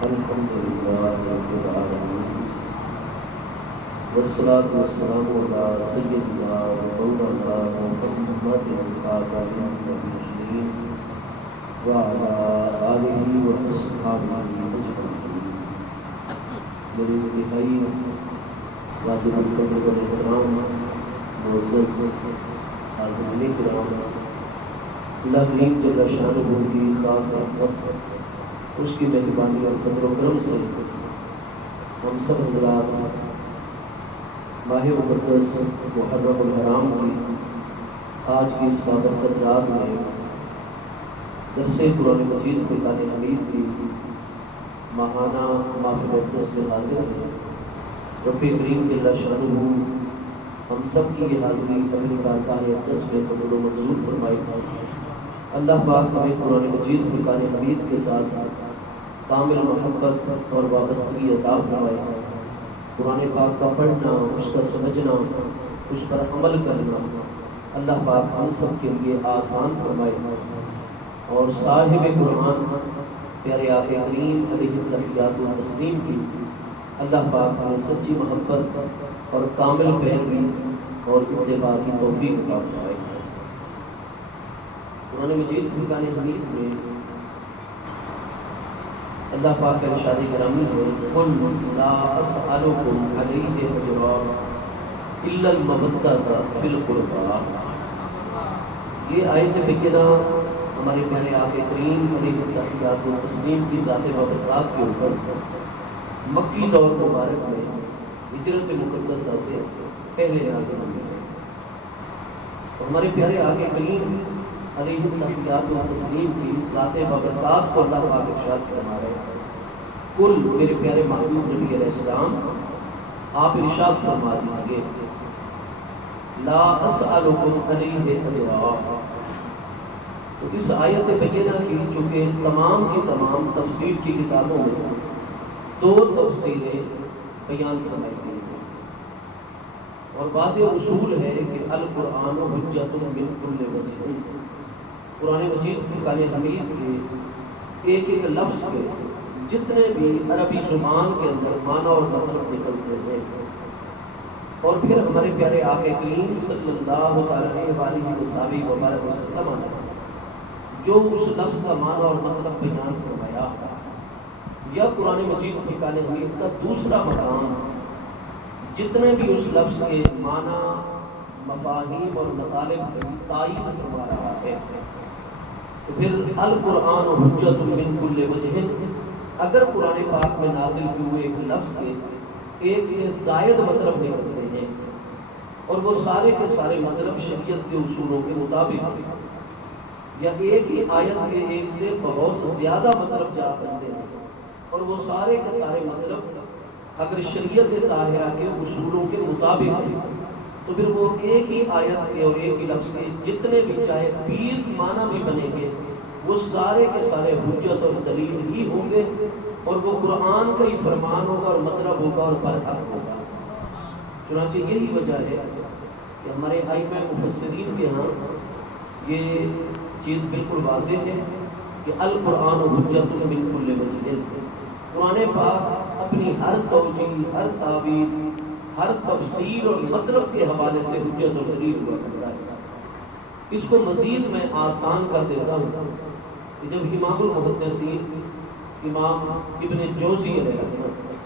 الحمد لله رب العالمين والصلاة والسلام على سيدنا ومولانا محمد خاتم النبيين وعلى آله وأصحابه أجمعين. میرے انتہائی واجب القدر والاحترام معزز حاضرین کرام، اللہ کریم جل شانہ کی خاص رحمت، اس کی مہربانی اور قدر و کرم سے ہم سب حضرات ماہ مقدس محرم الحرام کی آج کی اس بابرکت رات میں درس قرآن مجید فرقان حمید کی ماہانہ محفل مقدس میں حاضر ہیں. رب کریم جل شانہ ہم سب کی یہ حاضری اپنی بارگاہ اقدس میں قبول و منظور فرمائے. اللہ پاک ہمیں قرآن مجید فرقان حمید کے ساتھ کامل محبت اور وابستگی عطا فرمائے. قرآن پاک کا پڑھنا، اس کا سمجھنا، اس پر عمل کرنا اللہ پاک ہم سب کے لیے آسان فرمائے. اور صاحب قرآن پیارے آقا کریم علیہ التحیات و تسلیم کی اللہ پاک ہمیں سچی محبت اور کامل پیروی اور اتباع کی توفیق عطا فرمائے. قرآن مجید فرقان حمید میں اللہ پاک کا ارشاد گرامی ہے، قل لا اسألکم علیہ اجرا الا المودۃ فی القربى. یہ آیت بکنا ہمارے پیارے آقا کریم علیہ التحیات و تسلیم کی ذات بابرکات کے اوپر مکی دور مبارک میں ہجرت مقدسہ سے پہلے نازل ہوئی ہے. ہمارے پیارے آقا کریم علیہ التحیات و تسلیم کی ذات بابرکات کو اللہ پاک ارشاد فرما رہے ہیں، کل میرے پیارے محبوب نبی علیہ السلام آپ ارشاد فرما دیجیے، لا اسألکم علیہ اجرا. تو اس آیت بینہ کی چونکہ تمام کی تمام تفسیر کی کتابوں میں دو تفسیریں بیان فرمائی گئی ہیں، اور واضح اصول ہے کہ القرآن حجۃ من کل وجہ. قرآن مجید فرقان حمید کے ایک ایک لفظ کے جتنے بھی عربی زبان کے اندر معنی اور مطلب نکلتے ہیں، اور پھر ہمارے پیارے آقا کریم صلی اللہ علیہ وآلہ وسلم نے جو اس لفظ کا معنی اور مطلب بیان فرمایا، یا قرآن مجید فرقان حمید کا دوسرا مقام جتنے بھی اس لفظ کے معنی، مفاہیم اور مطالب کی تائید فرما رہا ہے. تو پھر القرآن حجۃ من کل وجہ، اگر قرآن پاک میں نازل ہوئے ایک لفظ کے ایک سے زائد مطلب نکلتے ہیں اور وہ سارے کے سارے مطلب شریعت کے اصولوں کے مطابق، یا ایک ہی آیت کے ایک سے بہت زیادہ مطلب جا کرتے ہیں اور وہ سارے کے سارے مطلب اگر شریعت طاہرہ کے اصولوں کے مطابق ہیں، تو پھر وہ ایک ہی آیت کے اور ایک ہی لفظ کے جتنے بھی چاہے 20 معنی بھی بنیں گے، وہ سارے کے سارے حجت اور دلیل ہی ہوں گے، اور وہ قرآن کا ہی فرمان ہوگا اور مطلب ہوگا اور برحق ہوگا. چنانچہ یہی وجہ ہے کہ ہمارے ائمہ مفسرین کے ہاں یہ چیز بالکل واضح ہے کہ القرآن حجۃ من کل وجہ. قرآن پاک اپنی ہر توجیہ، ہر تعبیر، ہر تفسیر اور مطلب کے حوالے سے حجت اور دلیل ہوا کرتا ہے. اس کو مزید میں آسان کر دیتا ہوں کہ جب امام المحدثین امام ابن جوزی علیہ السلام،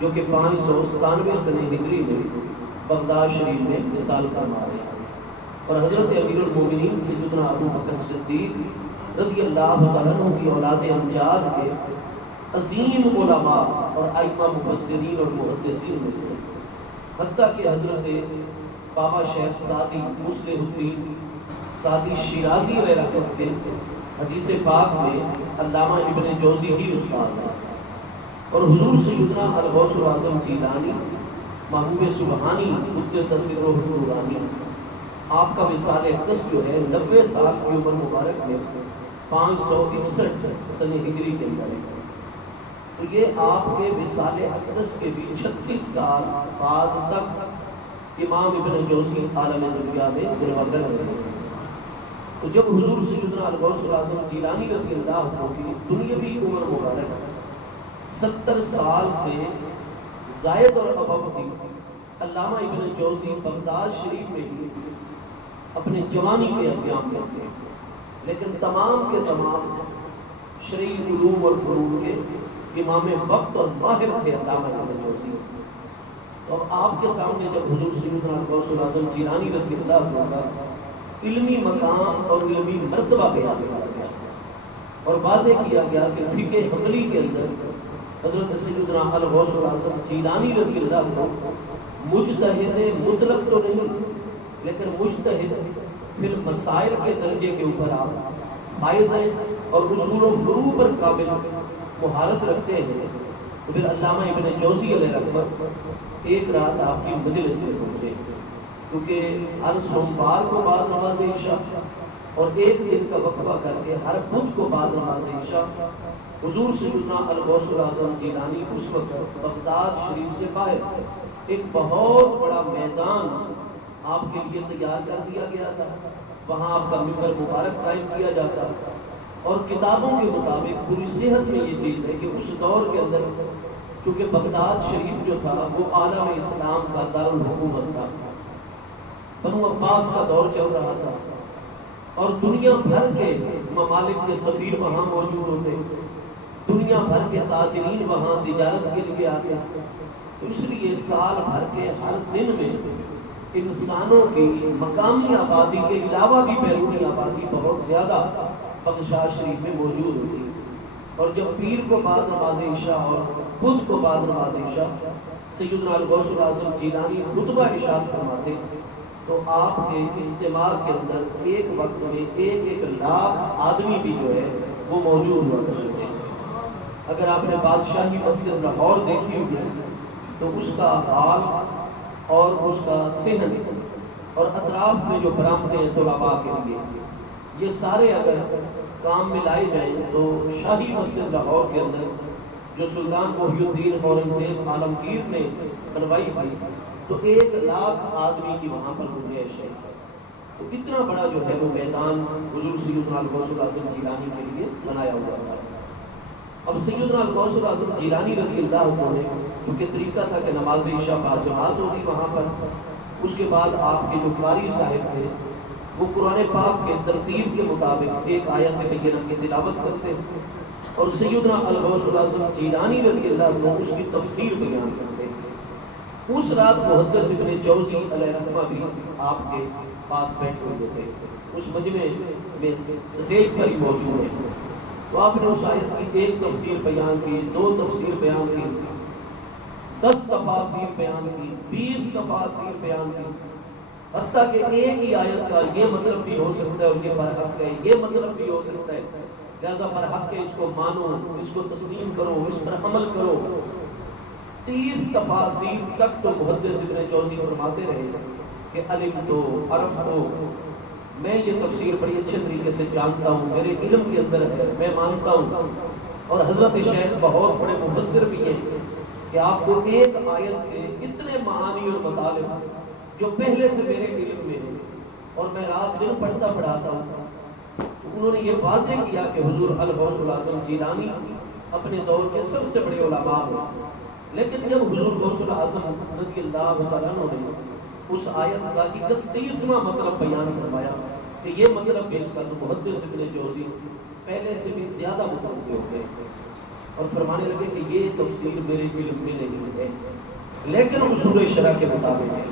جو کہ 597 سنہ ہجری میں بغداد شریف میں وصال فرما رہے ہیں، اور حضرت امیر المومنین سیدنا ابو بکر صدیق رضی اللہ تعالیٰ عنہ کی اولاد امجاد کے عظیم علماء اور ائمہ مفسرین اور محدثین میں سے، حتیٰ کہ حضرت بابا شیخ سعدی مصلح الدین سعدی شیرازی علیہ رحمت کے حدیث پاک میں علامہ ابن جوزی ہی استاد ہے، اور حضور سیدنا الغوث الاعظم جیلانی محبوب سبحانی قدس سرہ نورانی، آپ کا وصال اقدس جو ہے 90 سال کی عمر مبارک میں 561 سنہ ہجری کے اندر ہے. تو یہ آپ کے وصال اقدس کے بھی 36 سال بعد تک امام ابن جوزی عالم دنیا میں گرواگر رہے ہیں. تو جب حضور سیدنا الغوث الاعظم جیلانی رضی اللہ عنہ کی دنیاوی عمر مبارک 70 سال سے زائد اور ابب تھی علامہ ابن جوزی بغداد شریف میں ہی اپنے جوانی کے ایام میں تھے، لیکن تمام کے تمام شرعی علوم اور فنون کے امام وقت اور ماہر تھے علامہ ابن جوزی۔ تو اب آپ کے سامنے جب حضور سیدنا غوث الاعظم جیلانی رضی اللہ عنہ کا علمی مقام اور علمی مرتبہ بیان کیا گیا اور واضح کیا گیا کہ فقہ حنبلی کے اندر حضرت سیدنا الغوث الاعظم جیلانی رضی اللہ عنہ مجتہد مطلق تو نہیں، لیکن مجتہد پھر مسائل کے درجے کے اوپر آپ فائز ہیں اور اصول و فروع پر قابل مہارت رکھتے ہیں۔ تو پھر علامہ ابن جوزی علیہ رحمت ایک رات آپ کی مجلس میں پہنچے، کیونکہ ہر سوموار کو بعد نماز عشاء اور ایک دن کا وقفہ کر کے ہر بدھ کو بعد نماز عشاء حضور سیدنا الغوث الاعظم جیلانی اس وقت بغداد شریف سے باہر ایک بہت بڑا میدان آپ کے لیے تیار کر دیا گیا تھا، وہاں آپ کا ممبر مبارک قائم کیا جاتا، اور کتابوں کے مطابق پوری صحت میں یہ چیز ہے کہ اس دور کے اندر کیونکہ بغداد شریف جو تھا وہ عالم اسلام کا دارالحکومت تھا، بنو عباس کا دور چل رہا تھا اور دنیا بھر کے ممالک کے سفیر وہاں موجود ہوتے، دنیا بھر کے تاجرین وہاں تجارت کے لیے آتے، تو اس لیے سال بھر کے ہر دن میں انسانوں کی مقامی آبادی کے علاوہ بھی بیرونی آبادی بہت زیادہ بغداد شریف میں موجود ہوتی، اور جب پیر کو بعد نماز عشاء اور بدھ کو بعد نماز عشاء سیدنا الغوث الاعظم جیلانی خطبہ ارشاد فرماتے تو آپ کے اجتماع کے اندر ایک وقت میں 1,00,000 آدمی بھی جو ہے وہ موجود ہوا کرتے تھے۔ اگر آپ نے بادشاہی مسجد لاہور دیکھی ہوگی تو اس کا حال اور اس کا صحن اور اطراف میں جو برآمدیں ہیں طلباء کے لیے، یہ سارے اگر کام میں لائے جائیں تو شاہی مسجد لاہور کے اندر جو سلطان محی الدین اورنگزیب عالمگیر نے بنوائی تھی تو 1,00,000 آدمی کی وہاں پر گنجائش ہے۔ تو اتنا بڑا جو ہے وہ میدان حضور سیدنا الغوث الاعظم جیلانی کے لیے بنایا ہوا تھا۔ اب سیدنا الغوث الاعظم جیلانی رضی اللہ عنہ نے کیونکہ طریقہ تھا کہ نماز عشاء بعد جماعت ہوگی وہاں پر، اس کے بعد آپ کے جو قاری صاحب تھے وہ قرآن پاک کے ترتیب کے مطابق ایک آیت بینہ کی تلاوت کرتے اور سیدنا الغوث الاعظم جیلانی رضی اللہ عنہ اس کی تفسیر بیان کرتے۔ اس رات محدث ابن جوزی علیہ رحمہ بھی آپ کے پاس بیٹھے ہوئے تھے، اس مجمع میں سٹیج پر ہی موجود ہیں، تو آپ نے اس آیت کی ایک تفسیر بیان کی، 2 تفسیر بیان کی، 10 تفاسیر بیان کی، 20 تفاسیر بیان کی، حتیٰ کہ ایک ہی آیت کا یہ مطلب بھی ہو سکتا ہے اور یہ برحق ہے، یہ مطلب بھی ہو سکتا ہے، لہذا برحق ہے، اس کو مانو، اس کو تسلیم کرو، اس پر عمل کرو۔ 30 تفاسیر تک تو محدث ابن جوزی فرماتے رہے کہ علم تو عرف تو میں یہ تفسیر بڑی اچھے طریقے سے جانتا ہوں، میرے علم کے اندر ہے، میں مانتا ہوں، اور حضرت شیخ بہت بڑے مفسر بھی ہیں کہ آپ کو ایک آیت کے اتنے معانی اور مطالب جو پہلے سے میرے علم میں ہے اور میں رات دن پڑھتا پڑھاتا ہوں۔ انہوں نے یہ واضح کیا کہ حضور الغوث الاعظم جیلانی اپنے دور کے سب سے بڑے علماء ہیں، لیکن جب حضور غوث الاعظم رضی اللہ عنہ نے اس آیت کا 31واں مطلب بیان فرمایا کہ یہ مطلب پیش کر تو محدث ابن جوزی پہلے سے بھی زیادہ متوجہ ہو گئے اور فرمانے لگے کہ یہ تفسیر میرے علم میں نہیں ہے لیکن اصول شرع کے مطابق ہے۔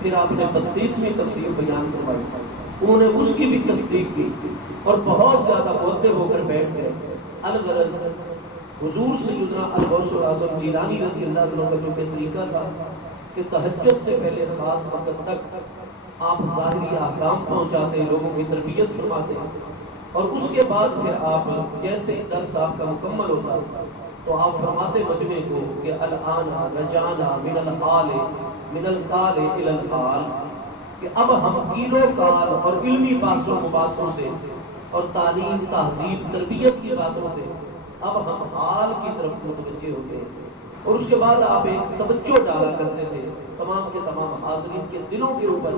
پھر آپ نے 32ویں تفسیر بیان کروائی، انہوں نے اس کی بھی تصدیق کی اور بہت زیادہ مؤدب ہو کر بیٹھ گئے۔ الغرض حضور سیدنا الغوث الاعظم جیلانی رضی اللہ عنہ کا جو طریقہ تھا کہ تہجد سے پہلے خاص وقت تک آپ ظاہری احکام پہنچاتے، لوگوں کی تربیت فرماتے، اور اس کے بعد پھر آپ جیسے درس آپ کا مکمل ہوتا تو آپ فرماتے مجمع کو کہ الآن رجعنا من القال الى القال، کہ اب ہم قیل و قال اور علمی بحثوں مباحثوں سے اور تعلیم تہذیب تربیت کی باتوں سے اب ہم حال کی طرف متوجہ ہوتے ہیں۔ اور اس کے بعد آپ ایک توجہ ڈالا کرتے تھے تمام کے تمام حاضرین کے دلوں کے اوپر،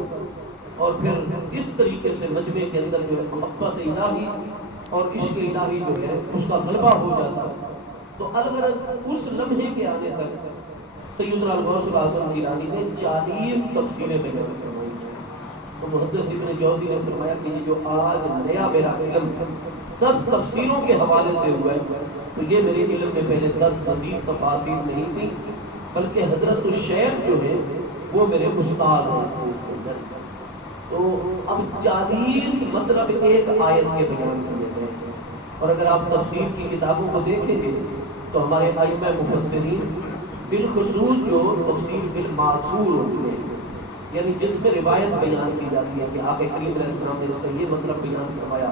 اور پھر اس طریقے سے مجمع کے اندر جو ہے محبت الہی اور عشق الہی جو ہے اس کا غلبہ ہو جاتا، تو الغرض اس لمحے کے آنے تک سیدنا غوث الاعظم جیلانی نے 40 تفسیریں بیان فرمائی. تو محدث ابن جوزی نے فرمایا کہ یہ جو آج نیا میرا علم 10 تفسیروں کے حوالے سے ہوا ہے، تو یہ میرے علم میں پہلے 10 مزید تفاسیر نہیں تھی، بلکہ حضرت الشیخ جو ہے وہ میرے استاد ہیں اس چیز کے اندر. تو اب 40 مطلب ایک آیت کے بیان کیے گئے. اور اگر آپ تفسیر کی کتابوں کو دیکھیں گے تو ہمارے ائمہ مفسرین بالخصوص جو تفسیر بالمعصور ہوتی ہے، یعنی جس میں روایت بیان کی جاتی ہے کہ آپ کریم علیہ السلام نے اس کا یہ مطلب بیان فرمایا،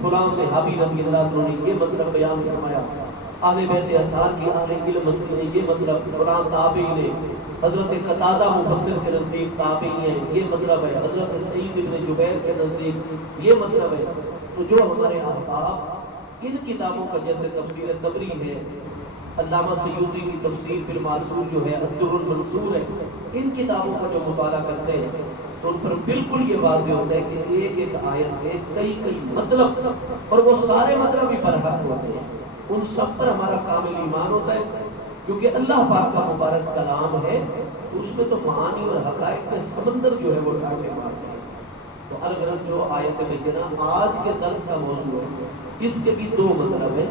فلاں صحابی رضی اللہ عنہ نے یہ مطلب بیان فرمایا، اہل بیت اطہار کی اہل علم مسلم نے یہ مطلب، فلاں تابعی نے، حضرت قتادہ مفسر کے نزدیک تابعی ہیں یہ مطلب ہے، حضرت سعید بن جبیر کے نزدیک یہ مطلب ہے. تو جو ہمارے احباب ان کتابوں کا جیسے تفسیر طبری ہے، علامہ سیوطی کی تفسیر بالمعصور جو ہے، الدر المنصور ہے، ان کتابوں کا جو مطالعہ کرتے ہیں تو ان پر بالکل یہ واضح ہوتا ہے کہ ایک ایک آیت میں کئی کئی مطلب، اور وہ سارے مطلب ہی برحق ہوتے ہیں. ان سب پر ہمارا کامل ایمان ہوتا ہے کیونکہ اللہ پاک کا مبارک کلام ہے، اس میں تو معانی اور حقائق کے سمندر جو ہے وہ ڈانٹے مارتے ہیں. تو الغرض جو آیت بینہ آج کے درس کا موضوع ہے، اس کے بھی 2 مطلب ہیں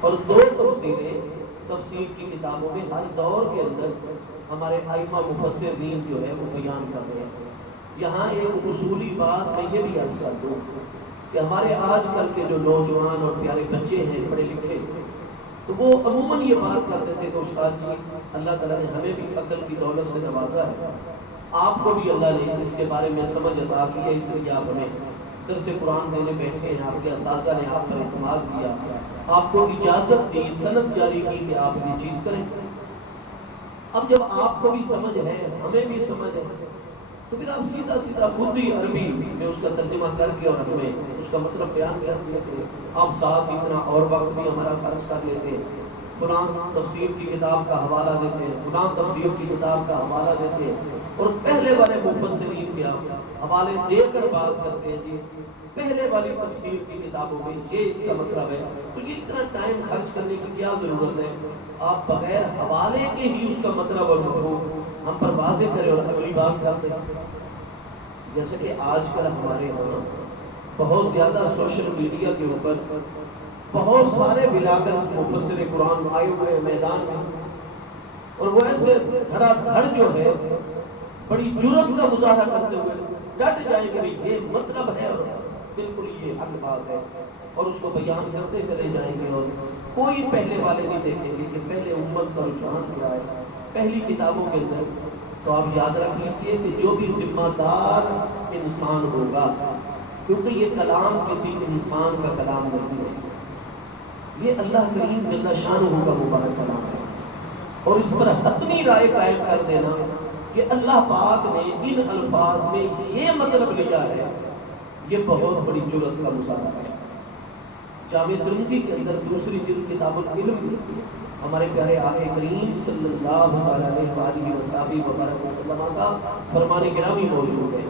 اور 2 تفسیریں تفسیر کی کتابوں میں ہر دور کے اندر ہمارے ائمہ مفسرین جو ہے وہ بیان کر رہے ہیں. یہاں ایک اصولی بات میں یہ بھی عرض کر دوں کہ ہمارے آج کل کے جو نوجوان اور پیارے بچے ہیں پڑھے لکھے، تو وہ عموماً یہ بات کرتے تھے کہ استاد جی اللہ تعالیٰ نے ہمیں بھی عقل کی دولت سے نوازا ہے، آپ کو بھی اللہ نے اس کے بارے میں سمجھ عطا کی ہے، اس لیے آپ ہمیں درس قرآن دینے بیٹھے ہیں، آپ کے اساتذہ نے آپ پر اعتماد کیا، آپ کو اجازت دی، سند جاری کی کہ آپ یہ چیز کریں. اب جب آپ کو بھی سمجھ ہے، ہمیں بھی سمجھ ہے، تو پھر آپ سیدھا سیدھا خود بھی عربی میں اس کا ترجمہ کر کے اور ہمیں اس کا مطلب بیان کر دیتے. آپ ساتھ اتنا اور وقت بھی ہمارا خرچ کر لیتے، فلاں تفسیر کی کتاب کا حوالہ دیتے ہیں، فلاں تفسیر کی کتاب کا حوالہ دیتے ہیں، اور پہلے والے مفسرین کے حوالے دے کر بات کرتے ہیں جی پہلے والی تفسیر کی کتابوں میں یہ اس کا مطلب ہے. تو یہ اتنا ٹائم خرچ کرنے کی کیا ضرورت ہے؟ آپ بغیر حوالے کے ہی اس کا مطلب اور مفہوم ہم پر واضح کریں اور اگلی بات کرتے ہیں. جیسے کہ آج کل ہمارے یہاں بہت زیادہ سوشل میڈیا کے اوپر بہت سارے بلاگر مفسر قرآن آئے ہوئے میدان میں، اور وہ ایسے دھڑا دھڑ جو ہے بڑی جرأت کا مظاہرہ کرتے ہوئے ڈٹ جائیں گے یہ مطلب ہے اور بالکل یہ حق بات ہے، اور اس کو بیان کرتے چلے جائیں گے، اور کوئی پہلے والے نہیں دیکھیں گے کہ پہلے امت کا رجحان کیا ہے پہلی کتابوں کے اندر. تو آپ یاد رکھ لیجیے کہ جو بھی ذمہ دار انسان ہوگا، کیونکہ یہ کلام کسی انسان کا کلام نہیں ہے، یہ اللہ کریم جل شانہ کا مبارک کلام ہے، اور اس پر حتمی رائے قائم کر دینا کہ اللہ پاک نے ان الفاظ میں یہ مطلب لیا ہے، یہ بہت بڑی جرأت کا مظاہرہ ہے. جامع ترمذی کے اندر دوسری جلد کتاب العلم ہمارے پیارے آقا کریم صلی اللہ علیہ وآلہ وسلم کا فرمان گرامی موجود ہے.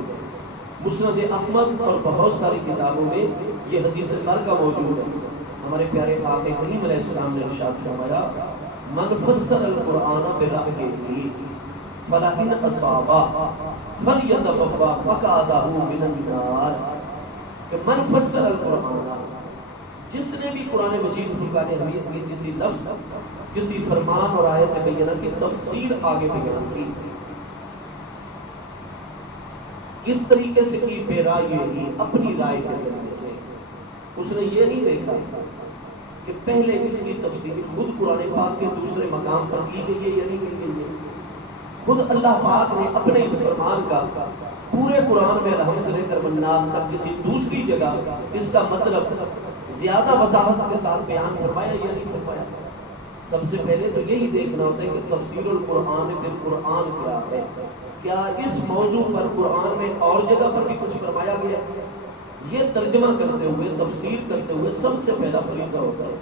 مسند احمد اور بہت ساری کتابوں میں یہ حدیث کا موجود ہے. ہمارے پیارے آقا کریم علیہ السلام نے ارشاد فرمایا من فسر القرآن برأیہ فلئن اصاب فلیتبوأ مقعدہ من النار. کہ من فسر القرآن، جس نے بھی قرآن مجید فرقان حمید کی کسی لفظ کسی فرمان اور آیت بینہ کی تفسیر آگے بیان کی، اس طریقے سے کی بے رائے ہی اپنی رائے کے ذریعے سے، اس نے یہ نہیں دیکھا کہ پہلے اس کی تفسیر خود قرآن پاک کے دوسرے مقام پر کی گئی ہے یا نہیں کی گئی ہے. خود اللہ پاک نے اپنے اس فرمان کا پورے قرآن میں رحم سے لے کر الناس تک کسی دوسری جگہ اس کا مطلب زیادہ وضاحت کے ساتھ بیان فرمایا یا نہیں فرمایا. سب سے پہلے تو یہی دیکھنا ہوتا ہے کہ تفسیر القرآن بالقرآن کیا ہے. کیا اس موضوع پر قرآن میں اور جگہ پر بھی کچھ فرمایا گیا؟ یہ ترجمہ کرتے ہوئے تفسیر کرتے ہوئے سب سے پہلا فریضہ ہوتا ہے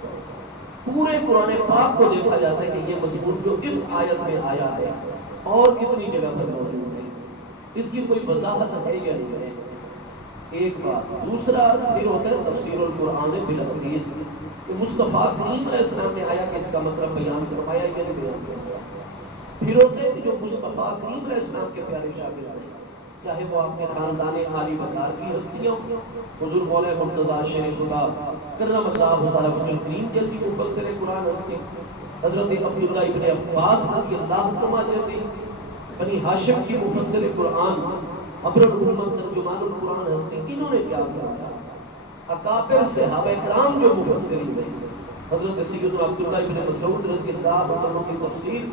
پورے قرآن پاک کو دیکھا جاتا ہے کہ یہ مضمون جو اس آیت میں آیا ہے اور کتنی جگہ پر موجود ہے، اس کی کوئی وضاحت ہے یا نہیں ہے. ایک بات. دوسرا پھر ہوتا ہے تفسیر القرآن بالحدیث. کہ مصطفیٰ کریم علیہ السلام نے آیا کہ اس کا مطلب بیان کروایا یا نہیں بیان کروایا؟ پھر ہوتے ہیں جو مصطفیٰ کریم علیہ السلام کے پیارے شاگرد ہیں، چاہے وہ آپ کے خاندان عالی وقار کی ہستیاں ہوں، حضور مولا مرتضیٰ شیر خدا کرم اللہ تعالیٰ وجہ کریم جیسی مفسر قرآن ہستی، حضرت عبداللہ ابن عباس رضی اللہ عنہ جیسی بنی ہاشم کی مفسر قرآن ابر الامت ترجمان القرآن ہستی، انہوں نے کیا کیا؟ اکابر صحابہ کرام جو مفسرین تھے، حضرت سیدنا عبداللہ ابن مسعود رضی اللہ عنہ کی تفسیر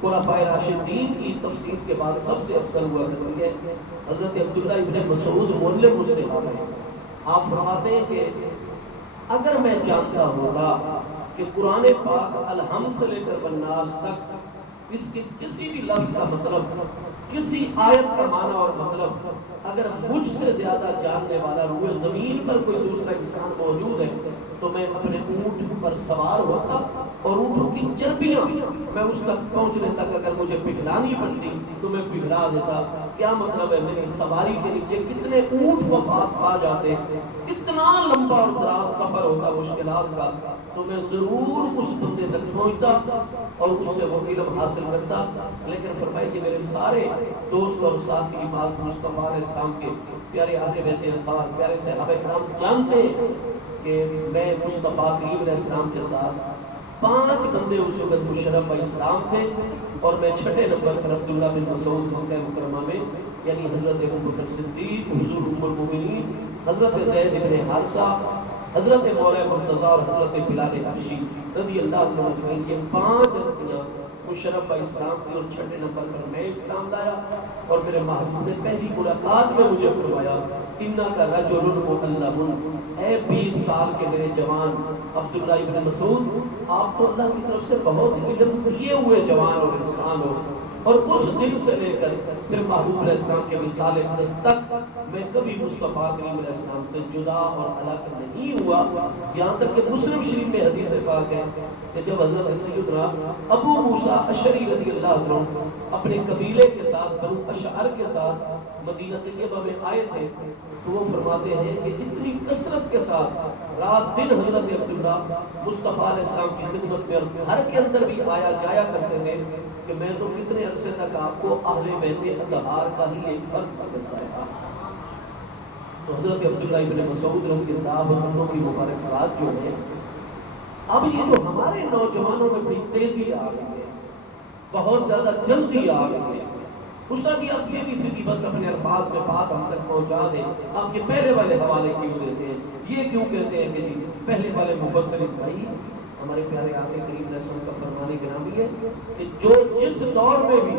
خلفائے راشدین کی تفسیر کے بعد سب سے افضل ہوا کرتی ہے حضرت عبداللہ ابن مسعود مولم الصحابہ ہے۔ آپ فرماتے ہیں کہ اگر میں جانتا ہوگا کہ قرآن پاک الحمد سے لے کر والناس تک اس کے کسی بھی لفظ کا مطلب، کسی آیت کا معنی اور مطلب اگر مجھ سے زیادہ جاننے والا روئے زمین پر کوئی دوسرا انسان موجود ہے تو میں اپنے اونٹ پر سوار ہوتا اور اونٹوں کی چربیاں میں اس تک پہنچنے تک اگر مجھے پگھلانی پڑتی تو میں پگھلا دیتا۔ کیا مطلب ہے؟ میری سواری کے نیچے کتنے اونٹ وفات پا جاتے، کتنا لمبا اور دراز سفر ہوتا مشکلات کا، تو میں ضرور اس بندے تک پہنچتا اور اس سے وہ علم حاصل کرتا۔ لیکن فرمائے کہ میرے سارے دوست اور ساتھی بات مصطفیٰ علیہ السلام کے پیارے اہل بیت اطہار پیارے صحابہ کرام جانتے ہیں کہ میں مصطفیٰ کریم علیہ السلام کے ساتھ 5 بندے اس وقت مشرف اسلام تھے اور میں 6 نمبر پر عبداللہ بن مسعود مکہ مکرمہ میں، یعنی حضرت ابوبکر صدیق، حضور ام المؤمنین حضرت زید بن حارثہ، حضرت مولا مرتضیٰ اور حضرت بلال حبشی رضی اللہ عنہ اجمعین، یہ 5 ہستیاں مشرف اسلام کی، اور 6 نمبر پر میں اسلام لایا اور میرے محبوب نے پہلی ملاقات میں مجھے فرمایا انکا رجل مؤلم، اے 20 سال کے میرے جوان عبداللہ ابن مسعود، آپ تو اللہ کی طرف سے بہت علم دیے ہوئے جوان اور انسان ہو، اور اس دن سے لے کر پھر محبوب علیہ السلام کے وصال اقدس تک میں کبھی مصطفیٰ کریم علیہ السلام سے جدا اور الگ نہیں ہوا۔ یہاں تک کہ مسلم شریف میں حدیث پاک ہے کہ جب حضرت سیدنا ابو موسیٰ اشعری رضی اللہ عنہ اپنے قبیلے کے ساتھ بنو اشعر کے ساتھ مدینہ طیبہ میں آئے تھے تو وہ فرماتے ہیں کہ اتنی کثرت کے ساتھ رات دن حضرت عبداللہ مصطفیٰ علیہ السلام کی خدمت میں اور گھر کے اندر بھی آیا جایا کرتے تھے کہ میں تو کتنے عرصے تک آپ کو اہل بیت اطہار کا ہی ایک فرق کرتا ہے۔ تو حضرت عبداللہ ابن مسعود رضی اللہ عنہ کی مبارک ساتھ جو ہے، اب یہ جو ہمارے نوجوانوں میں بڑی تیزی آ گئی ہے، بہت زیادہ جلدی آ گئی ہے، اس طرح کی اب سیدھی بس اپنے الفاظ میں بات ہم تک پہنچا دیں۔ آپ کے پہلے والے حوالے کیوں دیتے ہیں؟ یہ کیوں کہتے ہیں کہ جی پہلے والے مبصر بھائی ہمارے پیارے آقا کریم علیہ السلام کا فرمان گرامی ہے کہ جو جس دور میں بھی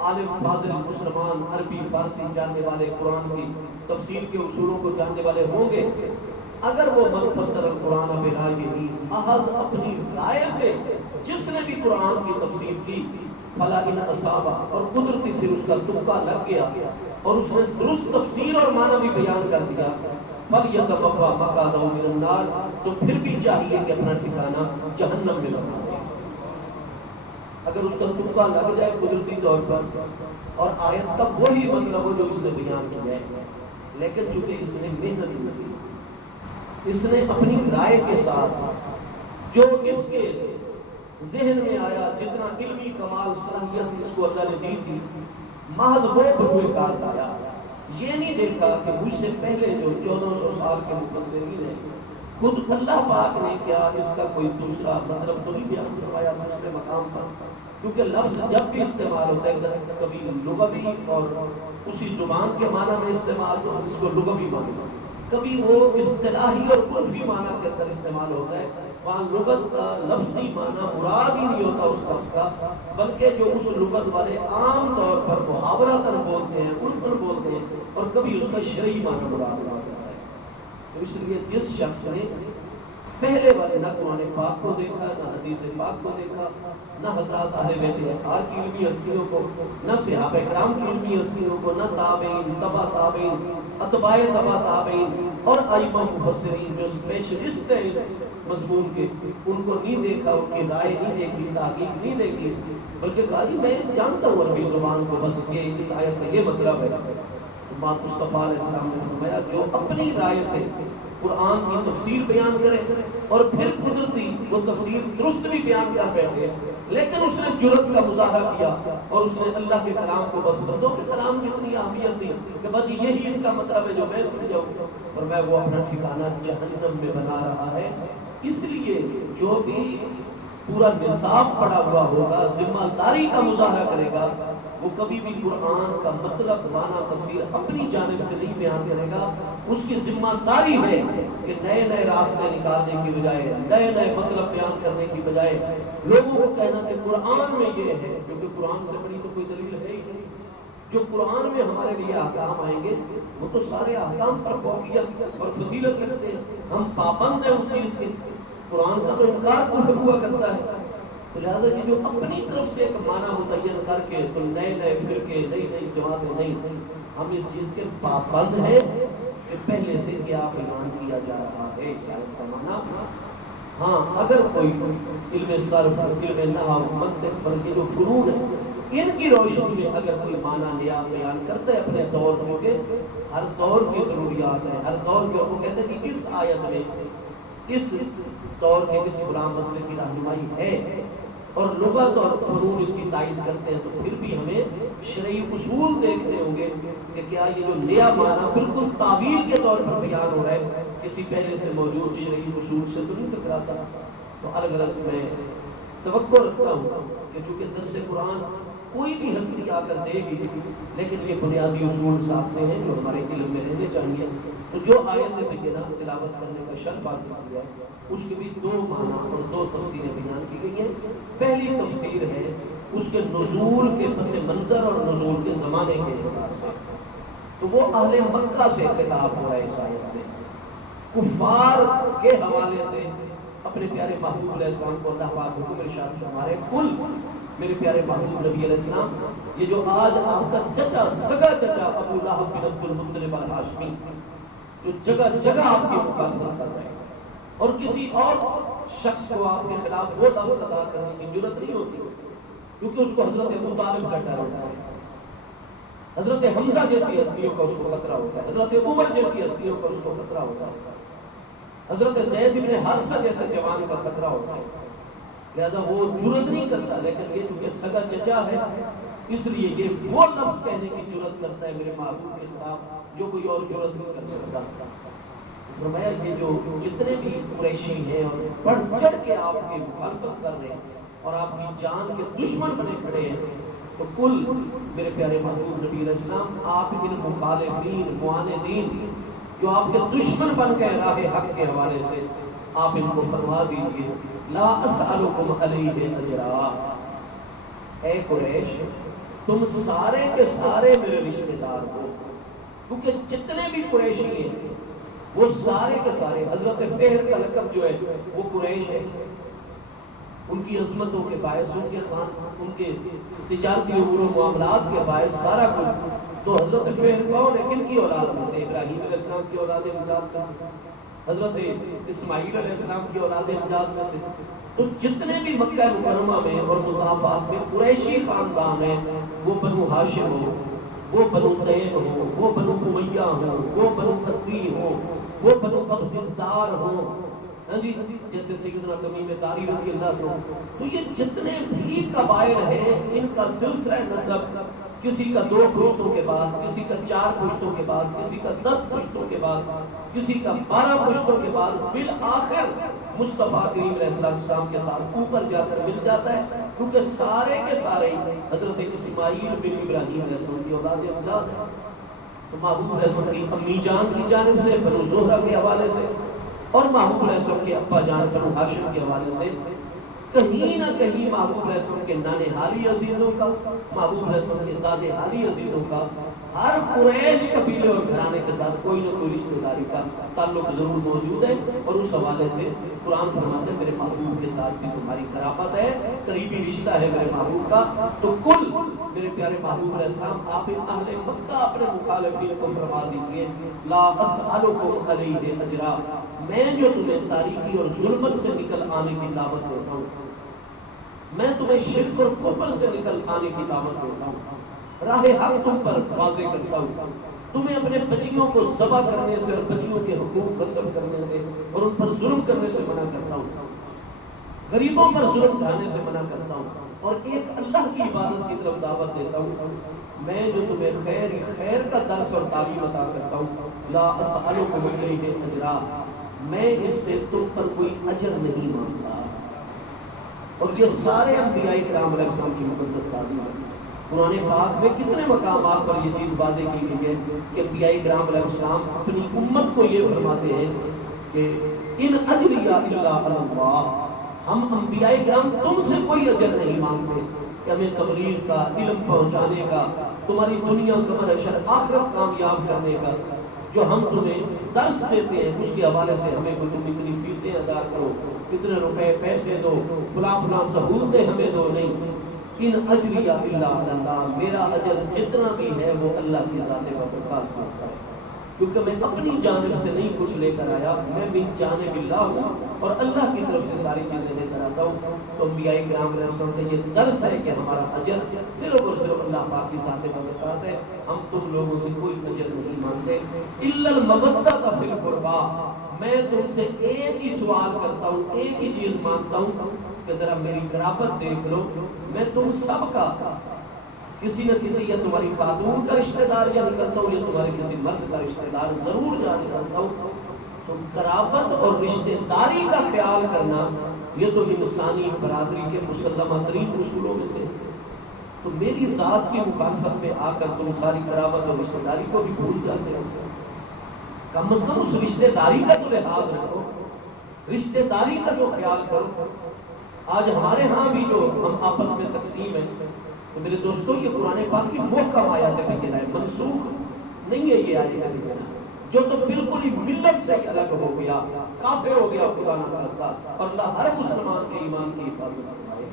عالم فاضل مسلمان عربی فارسی جاننے والے، قرآن کی تفسیر کے اصولوں کو جاننے والے ہوں گے، اگر وہ من فسر القرآن برائے احد اپنی رائے سے جس نے بھی قرآن کی تفسیر کی فلا ان اصابہ، اور قدرتی پھر اس کا تکا لگ گیا اور اس نے درست تفسیر اور معنی بھی بیان کر دیا، فَلْيَتَبَوَّأْ مَقْعَدَهُ مِنَ النَّارِ، تو پھر بھی چاہیے کہ اپنا ٹھکانہ جہنم میں بنا دے۔ اگر اس کا تکا لگ جائے قدرتی طور پر اور آیت کا وہی مطلب ہو جو اس نے بیان کیا ہے، لیکن چونکہ اس نے محنت نہیں کی، اس نے اپنی رائے کے ساتھ جو اس کے ذہن میں آیا، جتنا علمی کمال صلاحیت اس کو اللہ نے دی تھی، محض وہ بروئے کار لایا۔ یہ نہیں دیکھا کہ مجھ سے پہلے جو 1400 سال کے مفسرین ہیں، خود اللہ پاک نے کیا اس کا کوئی دوسرا مطلب تو نہیں بیان کروایا دوسرے مقام پر، کیونکہ لفظ جب بھی استعمال ہوتا ہے کبھی لغوی اور اسی زبان کے معنی میں استعمال تو ہم اس کو لغوی مانتے ہیں، کبھی وہ اصطلاحی اور عرفی معنی کے اندر استعمال ہوتا ہے، وہاں لغت کا لفظی معنی مراد ہی نہیں ہوتا اس لفظ کا، بلکہ جو اس لغت والے عام طور پر محاورۃً بولتے ہیں، عرفاً بولتے ہیں، اور کبھی اس کا شرعی معنی مراد ہوتا ہے۔ تو اس لیے جس شخص نے پہلے والے نہ قرآن پاک کو دیکھا، نہ حدیث پاک کو دیکھا، نہ حضرات اہل بیت اطہار کی علمی ہستیوں کو، نہ صحابہ کرام کی علمی ہستیوں کو، نہ تابعین، تبع تابعین، اتباع تبع تابعین اور ائمہ مفسرین جو اسپیشلسٹ ہیں اس مضمون کے، ان کو نہیں دیکھا، ان کی رائے نہیں دیکھی، تحقیق نہیں دیکھی، بلکہ کہا میں جانتا ہوں عربی زبان کو، بس یہ اس آیت کا یہ مطلب ہے۔ مصطفیٰ علیہ السلام نے فرمایا جو اپنی رائے سے قرآن کی تفسیر بیان کرے اور پھر قدرتی وہ تفسیر درست بھی بیان کر بیٹھے، لیکن اس نے جرأت کا مظاہرہ کیا اور اس نے اللہ کے کلام کو بس بندوں کے کلام کی اتنی اہمیت دی کہ بس یہی اس کا مطلب ہے جو میں سمجھاؤں، اور میں وہ اپنا ٹھکانہ جہنم میں بنا رہا ہے۔ اس لیے جو بھی پورا نصاب پڑا ہوا ہوگا، ذمہ داری کا مظاہرہ کرے گا، وہ کبھی بھی قرآن کا مطلب معنی تفسیر اپنی جانب سے نہیں بیان کرے گا۔ اس کی ذمہ داری ہے کہ نئے نئے راستے نکالنے کی بجائے، نئے نئے مطلب بیان کرنے کی بجائے لوگوں کو کہنا کہ قرآن میں یہ ہے، کیونکہ قرآن سے بڑی تو کوئی دلیل ہے ہی نہیں۔ جو قرآن میں ہمارے لیے احکام آئیں گے وہ تو سارے احکام پر فوقیت اور فضیلت رکھتے ہیں، ہم پابند ہیں اس چیز کے۔ قرآن کا تو انکار کفر ہوا کرتا ہے، تو لہٰذا یہ جو اپنی طرف سے ایک معنی متعین کر کے تو نئے نئے فرقے، نئی نئی جماعتیں، نہیں، ہم اس چیز کے پابند ہیں کہ پہلے سے کیا بیان کیا جا رہا ہے اس آیت کا معنی۔ ہاں، اگر کوئی علم صرف، علم نحو، منطق پر یہ جو فنون ہے، ان کی روشنی میں اگر کوئی معنی نیا بیان کرتا ہے اپنے دور میں، کہ ہر دور کی ضروریات ہیں، ہر دور کے، وہ کہتے ہیں کہ اس آیت میں اس دور کے کسی غلام مسئلے کی رہنمائی ہے اور لغت اور فنون اس کی تائید کرتے ہیں، تو پھر بھی ہمیں شرعی اصول دیکھنے ہوں گے کہ کیا یہ جو نیا معنی بالکل تعویل کے طور پر بیان ہو رہا ہے کسی پہلے سے موجود شرعی اصول سے تو نہیں ٹکراتا۔ تو الگ الگ میں توقع رکھتا ہوں کہ چونکہ درس قرآن کوئی بھی ہستی آ کر دے گی، لیکن یہ بنیادی اصول سامنے ہیں جو ہمارے علم میں رہنے چاہیے۔ تو جو آیت نے بنا تلاوت کرنے کا شرف حاصل کیا ہے، اس کے بھی دو معنی اور دو تفسیریں بیان کی گئی ہیں۔ پہلی تفسیر ہے اس کے نزول کے پس منظر اور نزول کے زمانے کے اعتبار سے، تو وہ اہل مکہ سے خطاب ہو رہا ہے اس آیت میں، کفار کے حوالے سے اپنے پیارے محبوب علیہ السلام کو اللہ پاک حکم ارشاد فرمائے، کل میرے پیارے محبوب نبی علیہ السلام، یہ جو آج آپ کا چچا، سگا چچا ابو لہب بن عبد المطلب الہاشمی، جو جگہ جگہ آپ کی مخالفت کر رہے ہیں اور کسی اور شخص کو آپ کے خلاف وہ لفظ ادا کرنے کی ضرورت نہیں ہوتی، کیونکہ اس کو حضرت ابو طالب کا ڈر ہوتا ہے، حضرت حمزہ جیسی ہستیوں کا اس کو خطرہ ہوتا ہے، حضرت عمر جیسی ہستیوں کا اس کو خطرہ ہوتا ہے، حضرت زید بن حارثہ جیسے جوان کا خطرہ ہوتا ہے، لہذا وہ جرأت نہیں کرتا، لیکن یہ چونکہ سگا چچا ہے اس لیے یہ وہ لفظ کہنے کی جرأت کرتا ہے میرے محبوب کے خلاف جو کوئی اور جرأت نہیں کر سکتا۔ فرمایا یہ جو جتنے بھی قریشی ہیں اور بڑھ چڑھ کے آپ کی مخالفت کر رہے ہیں اور آپ کی جان کے دشمن بنے کھڑے ہیں، تو کل میرے پیارے محبوب نبی علیہ السلام آپ ان مخالفین، معاندین جو آپ کے دشمن بن گئے راہ حق کے حوالے سے، آپ ان کو فرما دیجئے لا اسألکم علیہ اجرا، اے قریش تم سارے کے سارے میرے رشتے دار ہو، کیونکہ جتنے بھی قریشی ہیں وہ سارے کے سارے، حضرت فہر کا لقب جو ہے وہ قریش ہے، ان کی عظمتوں کے باعث، ان کے ان کے تجارتی امور و معاملات کے باعث سارا کچھ، تو حضرت فہر کون ہے؟ کن کی اولاد میں سے؟ ابراہیم علیہ السلام کی اولاد امجاد میں سے، حضرت اسماعیل علیہ السلام کی اولاد امجاد میں سے، تو جتنے بھی مکہ مکرمہ میں اور مضافات میں قریشی خاندان ہیں، وہ بنو ہاشم ہو، وہ بنو تیم ہو، وہ بنو امیہ ہو، وہ بنو قدی ہو، وہ بنو عبد الدار ہو، ہاں جی، جیسے سیدنا تمیم داری رضی اللہ عنہ، تو یہ جتنے بھی قبائل ہیں ان کا سلسلہ نسب کسی کا 2 پشتوں کے بعد، کسی کا 4 پشتوں کے بعد، کسی کا 10 پشتوں کے بعد، کسی کا 12 پشتوں کے بعد، بالآخر مصطفیٰ کریم علیہ السلام کے ساتھ اوپر جا کر مل جاتا ہے، کیونکہ سارے کے سارے حضرت اسماعیل بن ابراہیم علیہ السلام کی اولاد امجاد ہے۔ تو محبوب علیہ السلام کی امی جان کی جانب سے بنو زہرہ کے حوالے سے اور محبوب علیہ السلام کے ابا جان بنو ہاشم کے حوالے سے کہیں نہ کہیں محبوب علیہ السلام کے نانے حالی عزیزوں کا، محبوب علیہ السلام کے دادے حالی عزیزوں کا، ہر قریش قبیلے اور گھرانے کے ساتھ کوئی نہ کوئی رشتہ داری کا تعلق ضرور موجود ہے، اور اس حوالے سے قرآن فرماتا ہے میرے محبوب کے ساتھ بھی تمہاری قرابت ہے، قریبی رشتہ ہے میرے محبوب کا۔ تو کل میرے پیارے محبوب علیہ السلام آپ اہل مکہ اپنے مخالفین کو فرما دیجیے لا اسألکم علیہ اجرا، میں جو تمہیں تاریکی اور ظلمت سے نکل آنے کی دعوت دیتا ہوں، میں تمہیں شرک اور کفر سے نکل آنے کی دعوت دیتا ہوں، راہ حق تم پر واضح کرتا ہوں، تمہیں اپنے بچیوں کو ذبح کرنے سے اور بچیوں کے حقوق غصب کرنے سے اور ان پر ظلم کرنے سے منع کرتا ہوں، غریبوں پر ظلم ڈھانے سے منع کرتا ہوں، اور ایک اللہ کی عبادت کی طرف دعوت دیتا ہوں۔ میں جو تمہیں خیر کا درس اور تعلیم عطا کرتا ہوں، لا اسألکم علیہ اجرا، میں اس سے تم پر کوئی اجر نہیں مانگتا۔ اور یہ سارے انبیاء کرام علیہ السلام کی مقدس تعلیم ہے۔ قرآن پاک میں کتنے مقامات پر یہ چیز واضح کی گئی ہے کہ انبیاء کرام علیہ السلام اپنی امت کو یہ فرماتے ہیں کہ ان اجریہ الا علی اللہ، ہم انبیاء کرام تم سے کوئی اجر نہیں مانگتے کہ ہمیں تبلیغ کا، علم پہنچانے کا، تمہاری دنیا کمر آخرت کامیاب کرنے کا جو ہم تمہیں درس دیتے ہیں اس کے حوالے سے ہمیں کوئی تم اتنی فیسیں ادا کرو، اتنے روپے پیسے دو، فلاں فلاں سہولتیں ہمیں دو، نہیں۔ ان اجریہ الا علی اللہ، میرا اجر جتنا بھی ہے وہ اللہ کی ذات بقدس ہوتا ہے، کیونکہ میں اپنی جانب سے نہیں کچھ لے کر آیا، میں من جانب اللہ ہوں اور اللہ کی طرف سے ساری چیزیں لے کر آتا ہوں۔ تو انبیاء کرام علیہ السلام کا یہ درس ہے کہ ہمارا اجر صرف اور صرف اللہ پاک کی ذات بقدس ہے، ہم تم لوگوں سے کوئی اجر نہیں مانگتے۔ الا المودۃ فی القربیٰ، میں تم سے ایک ہی سوال کرتا ہوں، ایک ہی چیز مانگتا ہوں کہ ذرا میری قرابت دیکھ لو، میں تم سب کا کسی نہ کسی یا تمہاری خاتون کا رشتہ دار یا نکلتا ہوں یا تمہارے کسی مرد کا رشتہ دار ضرور جا نکلتا ہوں۔ تو قرابت اور رشتہ داری کا خیال کرنا یہ تو انسانی برادری کے مسلمہ ترین اصولوں میں سے، تو میری ذات کی مخالفت میں آ کر تم ساری قرابت اور رشتہ داری کو بھی بھول جاتے ہو۔ کم از کم اس رشتہ داری کا تو لحاظ رکھو، رشتہ داری کا تو خیال کرو۔ آج ہمارے ہاں بھی جو ہم آپس میں تقسیم ہے، تو میرے دوستوں یہ قرآن پاک کی محکم آیات پہ کہنا ہے، منسوخ نہیں ہے یہ آیت کہنا، جو تو بالکل ہی ملت سے الگ ہو گیا، کافر ہو گیا خدا نہ خاصہ، اور اللہ ہر مسلمان کے ایمان کی حفاظت فرمائے۔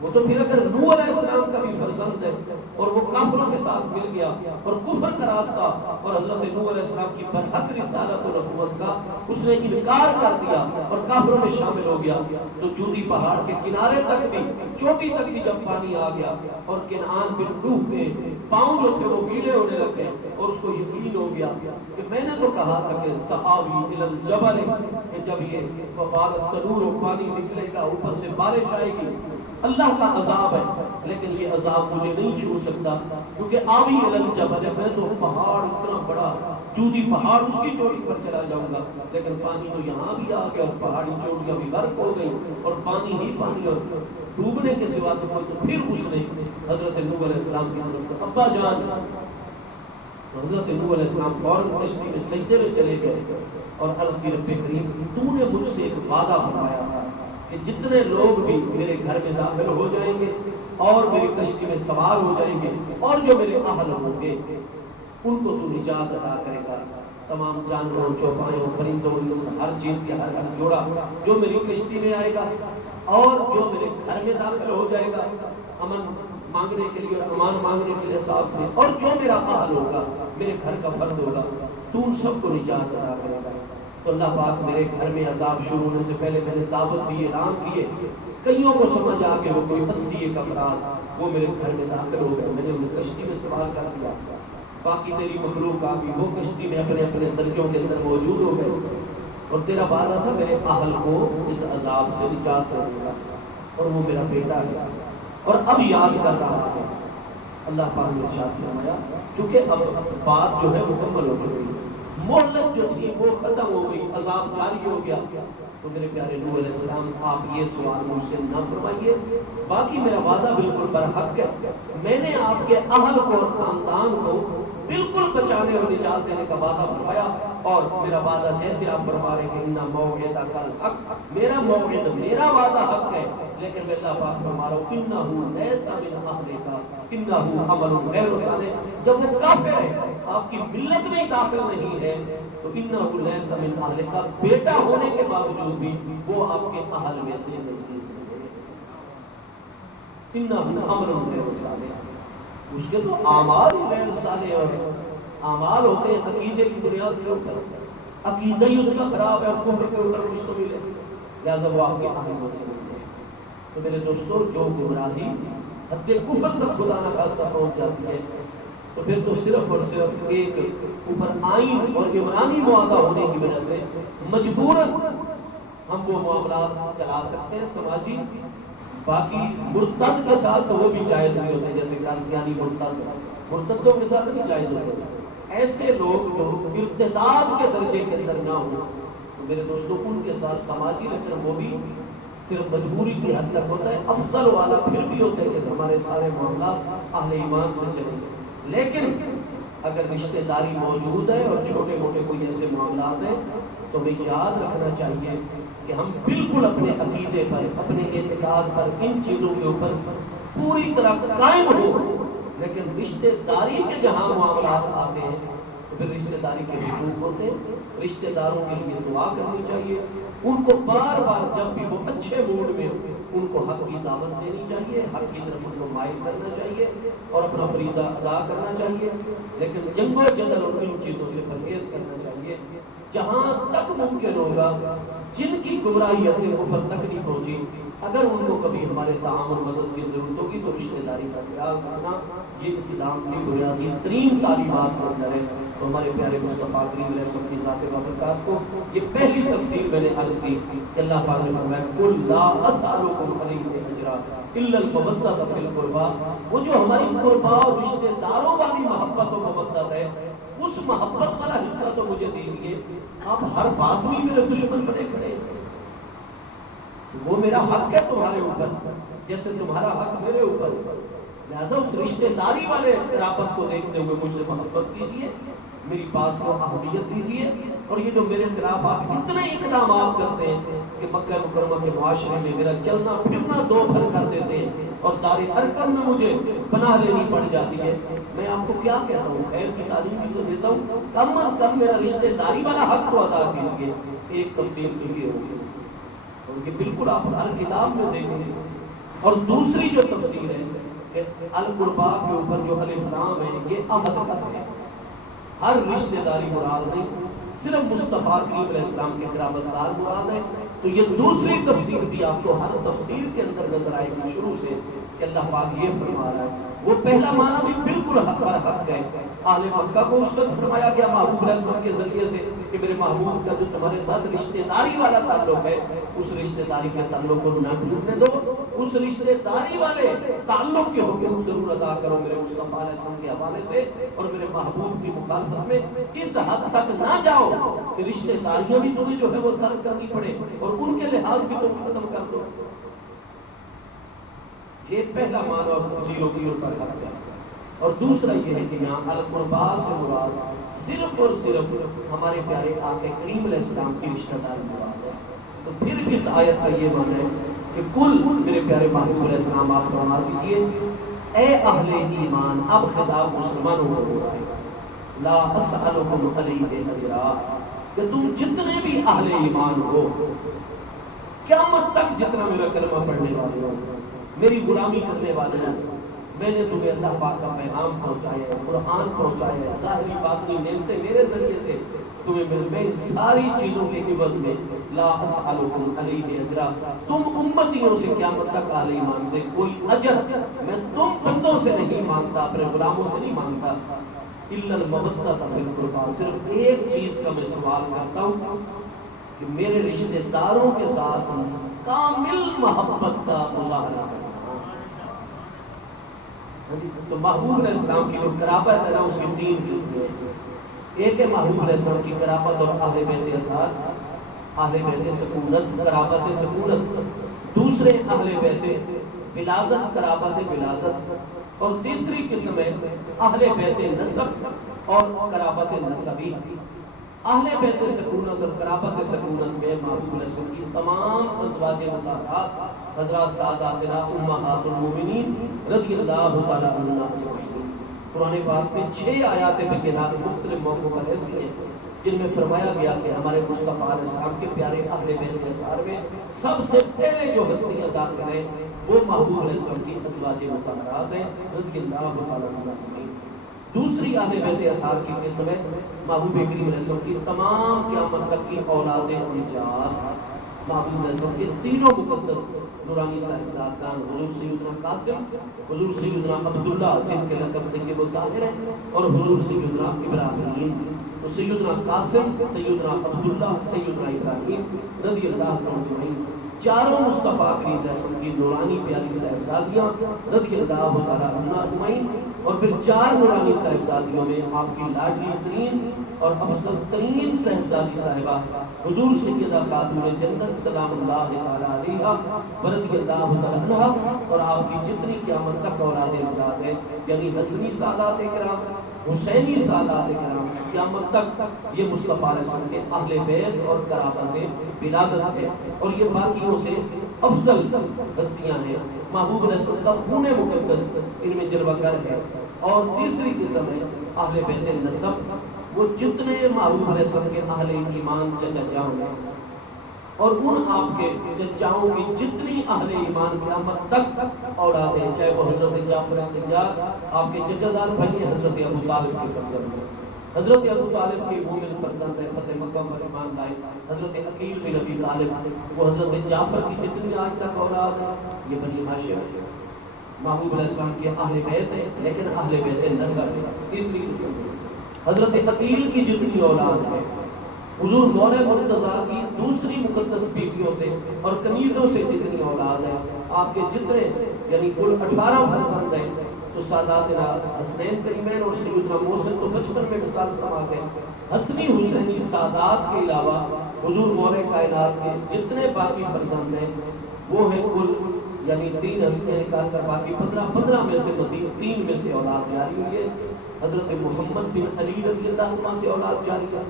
وہ تو پھر اگر نوح علیہ السلام کا بھی فرزند ہے اور وہ کافروں کے ساتھ مل گیا اور کفر کا راستہ اور حضرت نوح علیہ السلام کی برحق رسالت و نبوت کا اس نے انکار کر دیا اور کافروں میں شامل ہو گیا، تو جودی پہاڑ کے کنارے تک بھی، چوٹی تک بھی جب پانی آ گیا اور کنعان بن نوح کے پاؤں جو تھے وہ گیلے ہونے لگ گئے اور اس کو یقین ہو گیا کہ میں نے تو کہا تھا کہ سآوی الی الجبل، کہ جب یہ وفارت تنور و پانی نکلے گا اوپر سے بارش آئے گی، اللہ کا عذاب ہے لیکن یہ عذاب مجھے نہیں چھو سکتا کیونکہ آوی الی الجبل، میں تو پہاڑ اتنا بڑا جودی پہاڑ اس کی چوٹی پر چلا جاؤں گا، لیکن پانی تو یہاں بھی آ گیا اور پہاڑی چوٹیاں بھی غرق ہو گئی اور پانی ہی پانی اور ڈوبنے کے سوا تو کوئی، تو پھر اس نے حضرت نوح علیہ السلام کی حضرت ابا جان حضرت نوح علیہ السلام فوراً کشتی میں سجدے میں چلے گئے اور عرض کی رب کریم تو نے مجھ سے ایک وعدہ فرمایا تھا کہ جتنے لوگ بھی میرے گھر میں داخل ہو جائیں گے اور میری کشتی میں سوار ہو جائیں گے اور جو میرے اہل ہوں گے ان کو تو نجات عطا کرے گا، تمام جانوروں، چوپایوں، پرندوں، ہر چیز کے ہر جوڑا جو میری کشتی میں آئے گا اور جو میرے گھر میں داخل ہو جائے گا امن مانگنے کے لیے اور امان مانگنے کے حساب سے، اور جو میرا اہل ہوگا، میرے گھر کا فرد ہوگا، تو ان سب کو نجات عطا کرے گا۔ تو اللہ پاک میرے گھر میں عذاب شروع ہونے سے پہلے میں نے دعوت دی، اعلان کیے، کئیوں کو سمجھ آ کے وہ کوئی 80 افراد وہ میرے گھر میں داخل ہو گئے، میں نے انہیں کشتی میں سوار کر دیا، باقی تیری مخلوق آ گئی، وہ کشتی میں اپنے اپنے درجوں کے اندر موجود ہو گئے، اور تیرا وعدہ تھا میرے اہل کو اس عذاب سے نجات دے گا، اور وہ میرا بیٹا ہے اور اب یاد کر رہا ہے۔ اللہ پاک نے ارشاد فرمایا کیونکہ اب بات جو ہے مکمل ہو گئی، مہلت جو تھی وہ ختم ہو گئی، عذاب جاری ہو گیا، تو میرے پیارے نوح علیہ السلام آپ یہ سوال مجھ سے نہ فرمائیے، باقی میرا وعدہ بالکل برحق ہے، میں نے آپ کے اہل کو اور خاندان کو بالکل بچانے اور نجات دینے کا وعدہ فرمایا، اور میرا وعدہ جیسے آپ فرما رہے کہ ان موعدک الحق، میرا موعد، میرا وعدہ حق ہے، لیکن میں اللہ پاک فرما رہا ہوں انہ لیس من اہلک انہ عمل غیر صالح، جب وہ کافر ہے آپ کی ملت میں داخل نہیں ہے تو انہ لیس من اہلک، بیٹا ہونے کے باوجود بھی وہ آپ کے اہل میں سے نہیں ہے، انہ عمل غیر صالح، اس کے تو اعمال غیر صالح اور اعمال ہوتے ہیں عقیدے کی بنیاد کے اوپر، عقیدہ ہی اس کا خراب ہے اور کفر کے اوپر مشتمل ہے، لہٰذا وہ آپ کے اہل میں سے نہیں ہے۔ تو میرے دوستوں جو گمراہی حد کفر تک خدا نہ خواستہ پہنچ جاتی ہے تو پھر تو صرف اور صرف ایک اوپر آئین اور عمرانی معاہدہ ہونے کی وجہ سے مجبوراً ہم وہ معاملات چلا سکتے ہیں سماجی. باقی مرتد کے ساتھ تو وہ بھی جائز نہیں ہوتے، جیسے قادیانی مرتدوں کے ساتھ نہیں جائز ہوتے. ایسے لوگ جو ارتداد کے درجے کے اندر نہ ہوں تو میرے دوستوں ان کے ساتھ سماجی لیکن وہ بھی صرف مجبوری کی حد تک ہوتا ہے. افضل والا پھر بھی ہوتا ہے کہ ہمارے سارے معاملات اہل ایمان سے چلیں گے. لیکن اگر رشتہ داری موجود ہے اور چھوٹے موٹے کوئی ایسے معاملات ہیں تو ہمیں یاد رکھنا چاہیے کہ ہم بالکل اپنے عقیدے پر، اپنے اعتقاد پر، ان چیزوں کے اوپر پوری طرح قائم ہو. لیکن رشتہ داری کے جہاں معاملات آتے ہیں تو پھر رشتہ داری کے حقوق ہوتے ہیں. رشتہ داروں کے لیے دعا کرنی چاہیے، ان کو بار بار جب بھی وہ اچھے موڈ میں ان کو حق کی دعوت دینی چاہیے، حق کی طرف ان کو مائل کرنا چاہیے اور اپنا فریضہ ادا کرنا چاہیے. لیکن جنگ و جدل اور ان چیزوں سے پرہیز کرنا چاہیے. جہاں تک ممکن ہوگا جن کی گمراہی اپنے اوپر تک نہیں پہنچی، اگر ان کو کبھی ہمارے تعاون مدد کی ضرورت ہوگی تو رشتہ داری کا خیال کرنا یہ اسلام کی بنیادی ترین تعلیمات کا اندر ہے. تو ہمارے پیارے مصطفیٰ کریم علیہ السلام کی ذات بابرکات کو یہ پہلی تفسیر میں نے عرض کی کہ اللہ پاک نے فرمایا قل لا اسألکم علیہ اجرا الا المودۃ فی القربى. وہ جو ہماری قربا اور رشتہ داروں والی محبت و مودت ہے اس محبت والا حصہ تو مجھے دیجیے. آپ ہر بات میں میرے دشمن بنے کھڑے، وہ میرا حق ہے تمہارے اوپر جیسے تمہارا حق میرے اوپر. لہذا اس رشتہ داری والے قرابت کو دیکھتے ہوئے مجھ سے محبت کیجیے، میری بات کو اہمیت دیجیے. اور یہ جو میرے خلاف آپ اتنے اقدامات کرتے ہیں کہ مکہ مکرمہ کے معاشرے میں میرا چلنا پھرنا دو بھر کر دیتے ہیں اور دار ارقم میں مجھے پناہ لینی پڑ جاتی ہے، میں آپ کو کیا کہتا ہوں؟ خیر کی تعلیم بھی تو دیتا ہوں، کم از کم میرا رشتہ داری والا حق تو ادا کیجیے. ایک تفصیل کے لیے ہوگی اور یہ بالکل آپ ہر کتاب میں دیکھیں گے. اور دوسری جو تفصیل ہے کہ القربا کے اوپر جو الف لام ہے یہ عہد کا ہے. ہر رشتہ داری مراد نہیں، صرف مصطفیٰ کریم علیہ السلام کے قرابت دار مراد ہے. تو یہ دوسری تفسیر بھی آپ کو ہر تفسیر کے اندر نظر آئے گی شروع سے کہ اللہ پاک یہ فرما رہا ہے. وہ پہلا معنی بھی بالکل حق پر حق ہے. اہل مکہ کو اس وقت فرمایا گیا محبوب علیہ السلام کے ذریعے سے کہ میرے محبوب کا جو تمہارے ساتھ رشتہ داری والا تعلق ہے اس رشتہ داری کے تعلق کو نہ ٹوٹنے دو، اس رشتہ داری والے تعلق کے حقوق ضرور ادا کرو میرے مصطفیٰ علیہ السلام کے حوالے سے. اور میرے محبوب کی مخالفت میں اس حد تک نہ جاؤ کہ رشتہ داریاں بھی تمہیں جو ہے وہ ترک کرنی پڑے اور ان کے لحاظ بھی تم ختم کر دو. یہ پہلا معنی اور تفصیلوں کی اوپر حق ہے. اور دوسرا یہ ہے کہ یہاں القربا سے مراد صرف اور صرف ہمارے پیارے آقا کریم علیہ السلام کی رشتہ داری مراد ہے. تو پھر اس آیت کا یہ معنی ہے کہ کل میرے پیارے محبوب علیہ السلام آپ فرما دیجیے اے اہل ایمان. اب خطاب مسلمانوں کو ہو رہا ہے. لا اسألکم علیہ اجرا، کہ تم جتنے بھی اہل ایمان ہو قیامت تک جتنا میرا کلمہ پڑھنے والے ہو، میری غلامی کرنے والے ہو، میں نے تمہیں اللہ پاک کا پیغام پہنچایا ہے، قرآن پہنچایا ہے، ظاہری باطنی نعمتیں میرے ذریعے سے تمہیں مل میں ان ساری چیزوں کے عوض میں لا اسألکم علیہ اجرا. تم امتیوں سے قیامت تک اہل ایمان سے کوئی اجر میں تم بندوں سے نہیں مانگتا، اپنے غلاموں سے نہیں مانگتا. الا المودۃ فی القربى، صرف ایک چیز کا میں سوال کرتا ہوں کہ میرے رشتہ داروں کے ساتھ کامل محبت کا مظاہرہ کرنا. تو محبوب علیہ السلام کی جو قرابت ہے نا اس کی تین قسمیں. ایک ہے محبوب علیہ السلام کی قرابت اور اہل بیت اطہار، اہل بیت سکونت، قرابت سکونت. دوسرے اہل بیت ولادت، قرابت ولادت. اور تیسری قسم ہے اہل بیت نسب اور قرابت نسبی. اہل بیت سکونت اور قرابت سکونت میں محبوب علیہ السلام کی تمام ازواج مطہرات حضرات ساداتنا امہات المومنین رضی اللہ تعالی عنہن اجمعین. قرآن پاک میں 6 آیات بینات مختلف موقعوں پر ایسی ہیں جن میں فرمایا گیا کہ ہمارے مصطفیٰ علیہ السلام کے پیارے اہل بیت اطہار میں سب سے پہلے جو ہستیاں داخل ہیں وہ محبوب علیہ السلام کی ازواج مطہرات ہیں رضی اللہ تعالی عنہن. دوسری اہل بیت اطہار کی قسم ہے محبوب کریم علیہ السلام کی تمام قیامت تک کی اولاد انجاد. محبوب علیہ السلام کے تینوں مقدس نورانی صاحبزادگان حضور سیدنا قاسم، حضور سیدنا عبداللہ جن کے لقب سے کہ وہ طاہر ہیں، اور حضور سیدنا ابراہیم، تو سیدنا قاسم، سیدنا عبداللہ، سیدنا ابراہیم رضی اللہ عنہ اجمعین، چاروں مصطفیٰ کریم علیہ السلام کی نورانی پیاری صاحبزادیاں رضی اللہ تعالیٰ عنہ اجمعین، اور پھر چار نورانی صاحبزادیوں میں آپ کی لاڈلی ترین اور افضل ترین صاحبزادی صاحبہ حضور سیدہ خاتون جنت سلام اللہ تعالیٰ علیہا رضی اللہ تعالیٰ عنہا، اور آپ کی جتنی قیامت تک اولاد امداد ہے، یعنی حسنی سادات کرام، حسینی سادات کرام، قیامت تک یہ مصطفیٰ علیہ السلام کے اہل بیت اور قرابت ولادت ہے، اور یہ باقیوں سے افضل ہستیاں ہیں۔ محبوب علیہ السلام کا خون مقدس ان میں جلوہ گر ہے۔ اور تیسری قسم ہے اہل بیت نسب، وہ جتنے محبوب علیہ السلام کے اہل ایمان چچاؤں ہیں، اور ان آپ کے چچاؤں کی جتنی اہل ایمان قیامت تک اولاد ہیں، چاہے وہ حضرت جعفر سجاد آپ کے چچا دار بھائی ہیں، حضرت ابو طالب کے فرزند ہیں، حضرت ابو طالب کے مومن فرزند ہیں، فتح مکہ پر ایمان لائے، حضرت عقیل بن ابی طالب، وہ حضرت جعفر کی جتنی آج تک اولاد ہے یہ بنی ہاشم ہے، محبوب علیہ السلام کے اہل بیت ہے، لیکن اہل بیت نسب ہے۔ تیسری قسم حضرت عقیل کی جتنی اولاد ہے، حضور مولا مرتضیٰ کی دوسری مقدس بیویوں سے اور کنیزوں سے جتنی اولاد ہے، آپ کے جتنے یعنی کل 18 فرزند ہیں، تو ساداتنا حسنین کریمین اور سیدنا محسن تو بچپن میں مثال سماتے ہیں، حسنی حسینی سادات کے علاوہ حضور مولا کائنات کے جتنے باقی فرزند ہیں وہ ہیں کل یعنی 3 حسنین نکال کر باقی 15 میں سے مزید 3 میں سے اولاد جاری ہوئی ہے۔ حضرت محمد بن علی رضی اللہ عنہ سے اولاد جاری ہے،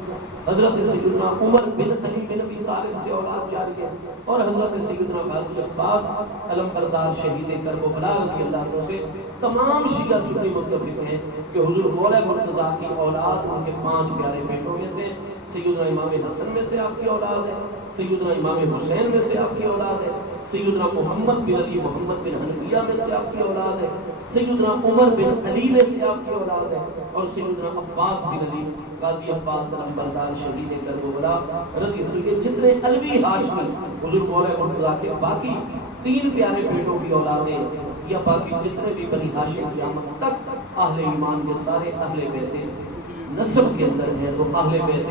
حضرت سیدنا عمر بن علی بن ابی طالب سے اولاد جاری ہے، اور حضرت سیدنا غازی عباس علم بردار شہید کربلا رضی اللہ عنہ سے تمام شیعہ سنی متفق ہیں کہ حضور مولا مرتضیٰ کی اولاد ان کے 5 پیارے بیٹوں میں سے سیدنا امام حسن میں سے آپ کی اولاد ہے، سیدنا امام حسین میں سے آپ کی اولاد ہے، سیدنا محمد بن علی محمد بن حنفیہ میں سے آپ کی اولاد ہے، سیدنا عمر بن علی میں سے آپ کی اولاد ہے، اور سیدنا عباس بن علی غازی عباس علم بردار شہید کربلا رضی اللہ عنہ کے جتنے علوی ہاشمی حضور مولا مرتضیٰ کے باقی 3 پیارے بیٹوں کی اولادیں یا باقی جتنے بھی بنی ہاشم قیامت تک اہل ایمان کے سارے اہل بیت نسب کے اندر ہے، تو اہل بیت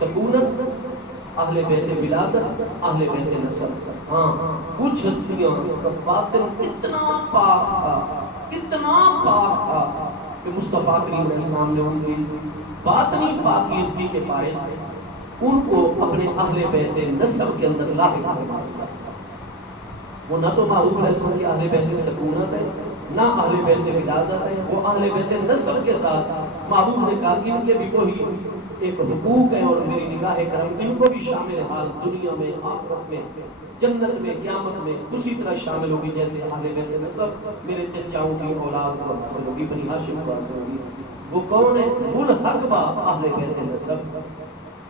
سکونت، اہل بیت ولادت، اہل بیت نسب۔ ہاں کچھ ہستیاں کا باطن اتنا پاک تھا کہ مصطفیٰ کریم علیہ السلام نے ان کی باطنی پاکیزگی کے باعث ان کو اپنے اہل بیت نسب کے اندر لاحق فرمایا۔ وہ نہ تو محبوب علیہ السلام کی اہل بیت سکونت ہے، نہ اہل بیت ولادت ہے، وہ اہل بیت نسب کے ساتھ محبوب نے کہا کہ ان کے بھی کوئی ایک حقوق ہے، اور میری نگاہ کرم ان کو بھی شامل حال دنیا میں، آخرت میں، جنت میں، قیامت میں اسی طرح شامل ہوگی جیسے اہل بیت نسب میرے چچاؤں کی اولاد کو حاصل ہوگی، بنی ہاشم کو حاصل ہوگی۔ وہ کون ہے؟ ملحق با اہل بیت نسب۔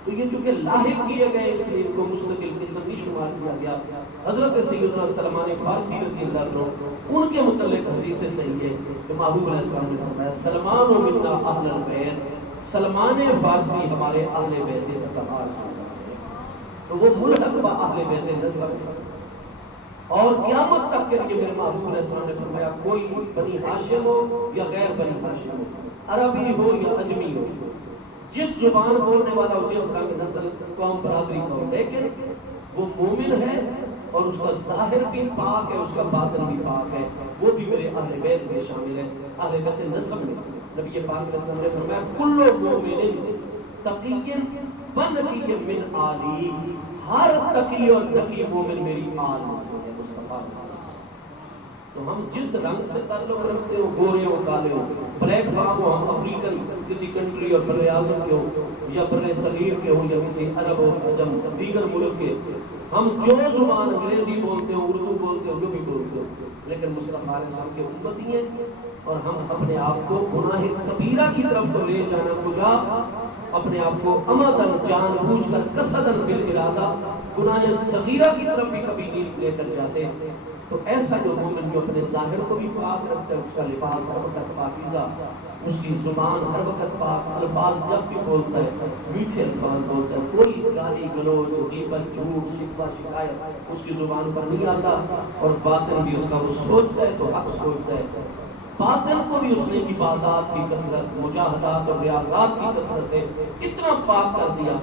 تو یہ چونکہ لاحق کیے گئے اس لیے ان کو مستقل قسم نہیں شمار کیا گیا۔ حضرت سیدنا سلمان فارسی رضی اللہ عنہ ان کے متعلق حدیث صحیح ہے کہ محبوب علیہ السلام نے فرمایا سلمان منا اہل البیت، سلمان فارسی ہمارے اہل بیت اتحاد ہے، تو وہ ملحق با اہل بیت نسب ہے۔ اور قیامت تک کے لیے میرے محبوب علیہ السلام نے فرمایا کوئی بنی ہاشم ہو یا غیر بنی ہاشم ہو، عربی ہو یا عجمی ہو، جس زبان بولنے والا ہو، جس رنگ نسل قوم برادری کا ہو، لیکن وہ مومن ہے اور اس کا ظاہر بھی پاک ہے، اس کا باطن بھی پاک ہے، وہ بھی میرے اہل بیت میں شامل ہے، اہل بیت نسب میں۔ نبی پاک علیہ السلام نے فرمایا کل مومن تقی بنقی من آلی، ہر تقی اور تقی مومن میری آل میں سے ہے، مصطفیٰ۔ تو ہم جس رنگ سے تعلق رکھتے ہو، گورے ہو کالے ہو، بلیک فام ہو، ہم افریقن کسی کنٹری اور بر اعظم کے ہو یا بر صغیر کے ہو یا کسی عرب و عجم دیگر ملک کے، ہم جو زبان انگریزی بولتے ہو، اردو بولتے ہو، جو بھی بولتے ہو، لیکن مصطفیٰ علیہ السلام کے امتی ہیں، اور ہم اپنے آپ کو گناہ کبیرہ کی طرف تو لے جانا کجا، اپنے آپ کو عمدن جان بوجھ کر قصدن بالارادہ گناہ صغیرہ کی طرف بھی کبھی نہیں لے کر جاتے۔ تو ایسا جو مومن جو اپنے ظاہر کو بھی پاک رکھتا ہے، اس کا لباس ہر وقت پاکیزہ، اس کی زبان ہر وقت پاک، الفاظ جب بھی بولتا ہے میٹھے الفاظ بولتا ہے، کوئی گالی گلوچ غیبت جھوٹ شکوہ شکایت اس کی زبان پر نہیں آتا، اور باطن بھی اس کا وہ سوچتا ہے تو حق سوچتا ہے، باطن کو بھی اس نے عبادات کی کثرت، مجاہدات اور ریاضات کی کثرت سے اتنا پاک کر دیا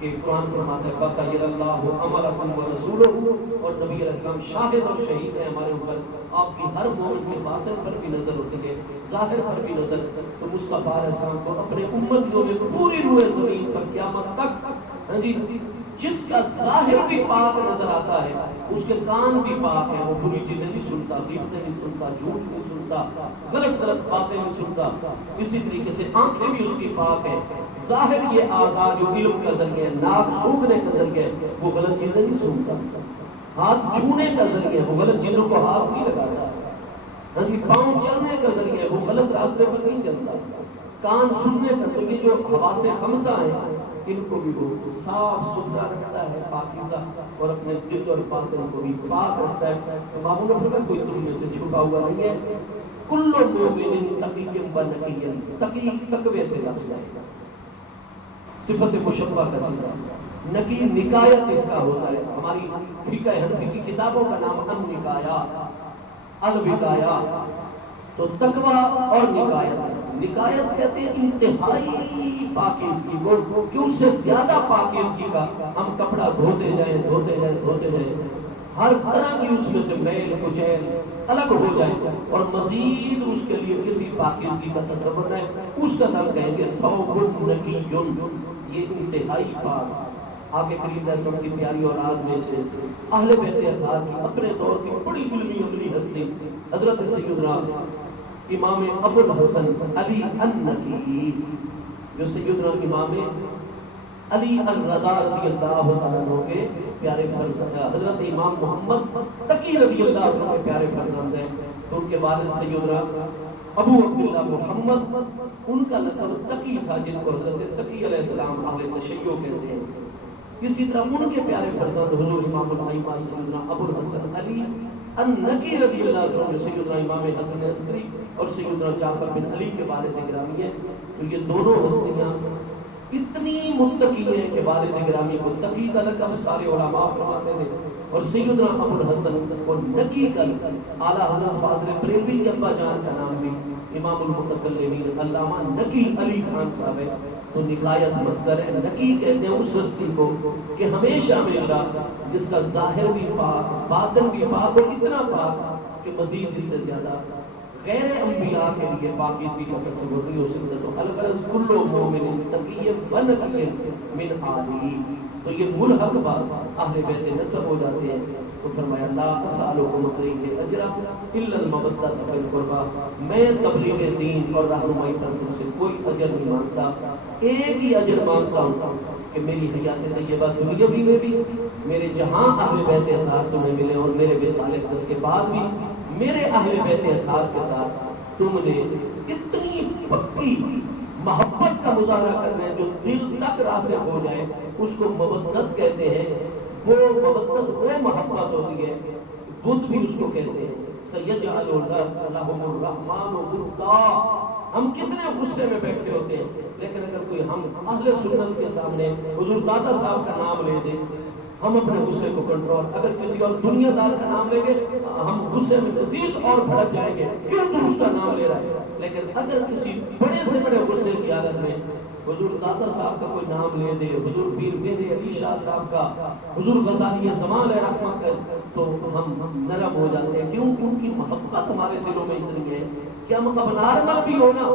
کہ قرآن فرماتا ہے فَسَيَرَ اللَّهُ عَمَلَكُمْ وَرَسُولُهُ، اور نبی علیہ السلام شاہد اور شہید ہیں ہمارے اوپر، آپ کی ہر مومن کے باطن پر بھی نظر ہوتی ہے، ظاہر پر بھی نظر، تو مصطفیٰ علیہ السلام کو اپنے امتیوں میں پوری روئے زمین پر قیامت تک، ہاں جی، جس کا ظاہر بھی پاک نظر آتا ہے، اس کے کان بھی پاک ہیں، وہ بری چیزیں نہیں سنتا، غیبتیں نہیں سنتا، جھوٹ نہیں سنتا، غلط غلط باتیں نہیں سنتا، اسی طریقے سے آنکھیں بھی اس کی پاک ہیں، ظاہر یہ اعضاء جو علم کا ذریعہ ہے، ناک سونگھنے کا ذریعہ ہے، وہ غلط چیزیں نہیں سنتا، ہاتھ چھونے کا ذریعہ ہے، وہ غلط چیزوں کو ہاتھ نہیں لگاتا، ہاں جی، پاؤں چلنے کا ذریعہ ہے، وہ غلط راستے پر نہیں چلتا، کان سننے کا، تو یہ جو حواس خمسہ ہیں ان کو بھی وہ صاف ستھرا رکھتا ہے، پاکیزہ، اور اپنے دل اور باطن کو بھی پاک رکھتا ہے، تو معمول پر کوئی تم میں سے چھپا ہوا نہیں ہے، کل مومن تقی و نقی، تقی تقوی سے لفظ ہے، صفت مشبہ کا صفت، نقی نکایت اس کا ہوتا ہے، ہماری فقہ حنفی کی کتابوں کا نام النکایا، الوقایا، تو تقوی اور نکایت، نکایت کہتے ہیں انتہائی پاکیزگی کو، کہ اس سے زیادہ پاکیزگی کا ہم کپڑا دھوتے جائیں دھوتے جائیں دھوتے جائیں، ہر طرح کی اس میں سے میل کچیل الگ ہو جائے، اور مزید اس کے لیے کسی پاکیزگی کا تصور ہے، اس کا نام کہیں گے ثوب نقی، یہ انتہائی پاک۔ آپ کے کریم علیہ السلام کی پیاری اولاد میں سے اہل بیت اطہار کی اپنے دور کی بڑی علمی عملی ہستی حضرت سیدنا امام ابو الحسن علی النقی، جو سیدنا امام علی الرضا رضی اللہ عنہ کے پیارے فرزند، حضرت امام محمد تقی رضی اللہ عنہ کے پیارے فرزند ہیں، تو ان کے والد سیدنا ابو عبداللہ محمد، ان کا لقب تقی تھا، جن کو حضرت تقی علیہ السلام اہل تشیع کہتے ہیں۔ اسی طرح ان کے پیارے فرزند حضور امام الائمہ سیدنا ابو الحسن علی النقی رضی اللہ عنہ، سیدنا امام حسن عسکری اور سیدنا جعفر بن علی کے والد گرامی ہیں، تو یہ دونوں ہستیاں اتنی متقی ہیں کہ والد گرامی کو تقی کا لقب سارے علماء فرماتے تھے، اور سیدنا ابو الحسن کو نقی کا لقب، اعلیٰ حضرت فاضل بریلوی کے ابا جان کا نام بھی امام المتکلمین علامہ نقی علی خان صاحب ہے، تو نکایت مصدر ہے، نقی کہتے ہیں اس ہستی کو کہ ہمیشہ ہمیشہ جس کا ظاہر بھی پاک باطن بھی پاک، اور اتنا پاک کہ مزید اس سے زیادہ غیر انبیاء کے لیے پاکیزگی کا تصور نہیں ہو سکتا، تو الغرض کل مومن تقی و نقی من آلہ، تو یہ ملحق بات اہل بیت نسب ہو جاتے ہیں، تو فرمایا لا اسألکم علیہ اجرا الا المودۃ فی القربى، میں تبلیغ دین اور رہنمائی پر تم سے کوئی اجر نہیں مانگتا، ایک ہی اجر مانگتا ہوں کہ میری حیات طیبہ دنیاوی میں بھی میرے جہاں اہل بیت اطہار تمہیں ملے، اور میرے وصال اقدس کے بعد بھی میرے اہل بیت اطہار کے ساتھ تم نے اتنی پکی محبت کا مظاہرہ کرنا ہے جو دل تک راسخ ہو جائے، اس کو مودت کہتے ہیں، وہ مودت وہ محبت ہوتی ہے، بدھ بھی اس کو کہتے ہیں، سیجعل لهم الرحمن ودا، ہم کتنے غصے میں بیٹھے ہوتے ہیں، لیکن اگر کوئی ہم اہل سنت کے سامنے حضور دادا صاحب کا نام لے دے، ہم اپنے غصے کو کنٹرول، اگر کسی اور دنیا دار کا نام لیں گے ہم غصے میں مزید اور بھڑک جائیں گے، کیوں تو اس کا نام لے رہا ہے، لیکن اگر کسی بڑے سے بڑے غصے کی حالت میں حضور دادا صاحب کا کوئی نام لے دے، حضور پیر میرے علی شاہ صاحب کا، حضور غزالی زمان رحمت کا، تو ہم نرم ہو جاتے ہیں، کیوں ان کی محبت ہمارے دلوں میں اتنی ہے کہ ہم اب نارمل بھی ہونا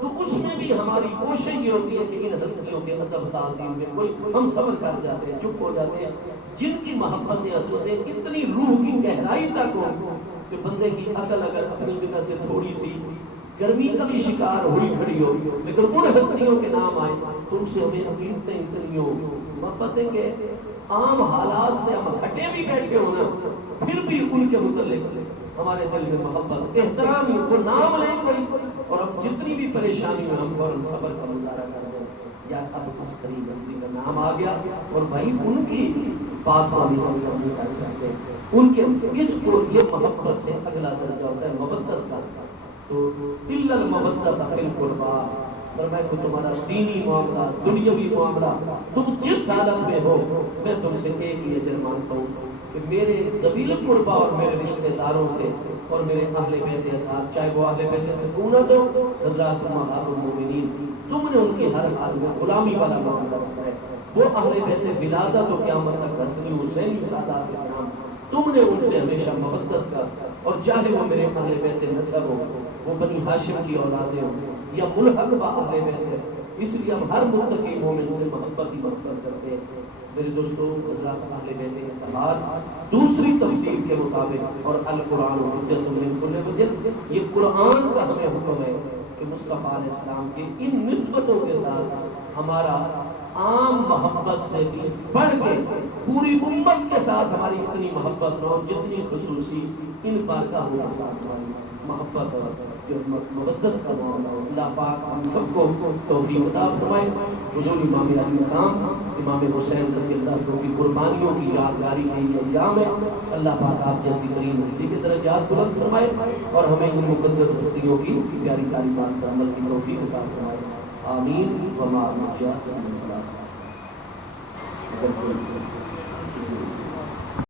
تو اس میں بھی ہماری کوشش یہ ہوتی ہے کہ ان ہستیوں کے ادب تعظیم میں کوئی ہم صبر کر جاتے ہیں، چپ ہو جاتے ہیں، جن کی محبت عظمتیں اتنی روح کی گہرائی تک ہو کہ بندے کی عقل اگر اپنی جگہ سے تھوڑی سی گرمی کا بھی شکار ہوئی کھڑی ہو، لیکن ان ہستیوں کے نام آئے تو ان سے ہمیں عقیدتیں اتنی ہو، محبتیں کہ عام حالات سے ہم ہٹے بھی بیٹھے ہونا پھر بھی ان کے متعلق ہمارے دل میں محبت احترام ہی، وہ نام لیں کوئی اور اب جتنی بھی پریشانی میں ہم فوراً صبر کا مظاہرہ کر دیں، یا اب اس قریب بندی کا نام آ گیا اور بھائی ان کی بات کو ہم نہیں کر سکتے، ان کے اس کو یہ محبت سے اگلا درجہ ہوتا ہے مودت کا. تو الا المودۃ فی القربى، فرمایا کہ تمہارا دینی معاملہ، دنیاوی معاملہ، تم جس حالت میں ہو، میں تم سے ایک ہی اجر مانگتا ہوں کہ میرے ذوی القربیٰ اور میرے رشتہ داروں سے اور میرے اہل بیت اطہار، چاہے وہ اہل بیت سکونت ہو، حضرات امہات المومنین، تم نے ان کی ہر حال میں غلامی والا معاملہ رکھا ہے. وہ اہل بیت ولادت و قیامت تک حسنی حسینی سادات کرام، تم نے ان سے ہمیشہ محبت کا، اور چاہے وہ میرے اہل بیت نسب ہو، وہ بنی ہاشم کی اولادیں ہوں یا ملحق با اہل بیت ہے، اس لیے ہم ہر متقی مومن سے محبت ہی محبت کرتے ہیں. میرے دوستوں، حضرات اہل بیت اطہار دوسری تفسیر کے مطابق، اور القرآن حجۃ من کل وجہ، یہ قرآن کا ہمیں حکم ہے کہ مصطفیٰ علیہ السلام کی ان نسبتوں کے ساتھ ہمارا عام محبت سے بھی بڑھ کے پوری امت کے ساتھ ہماری اتنی محبت ہو جتنی خصوصی ان بارگاہوں کے ساتھ ہماری محبت اور جو مودت کا معاملہ ہو. اللہ پاک ہم سب کو توفیق عطا فرمائے. حضور امام علی مقام امام حسین رضی اللہ عنہ کی قربانیوں کی یادگاری کے یہ ایام ہے. اللہ پاک آپ جیسی کریم ہستی کے درجات بلند فرمائے اور ہمیں ان مقدس ہستیوں کی پیاری تعلیمات پر عمل کی توفیق عطا فرمائے. آمین. وما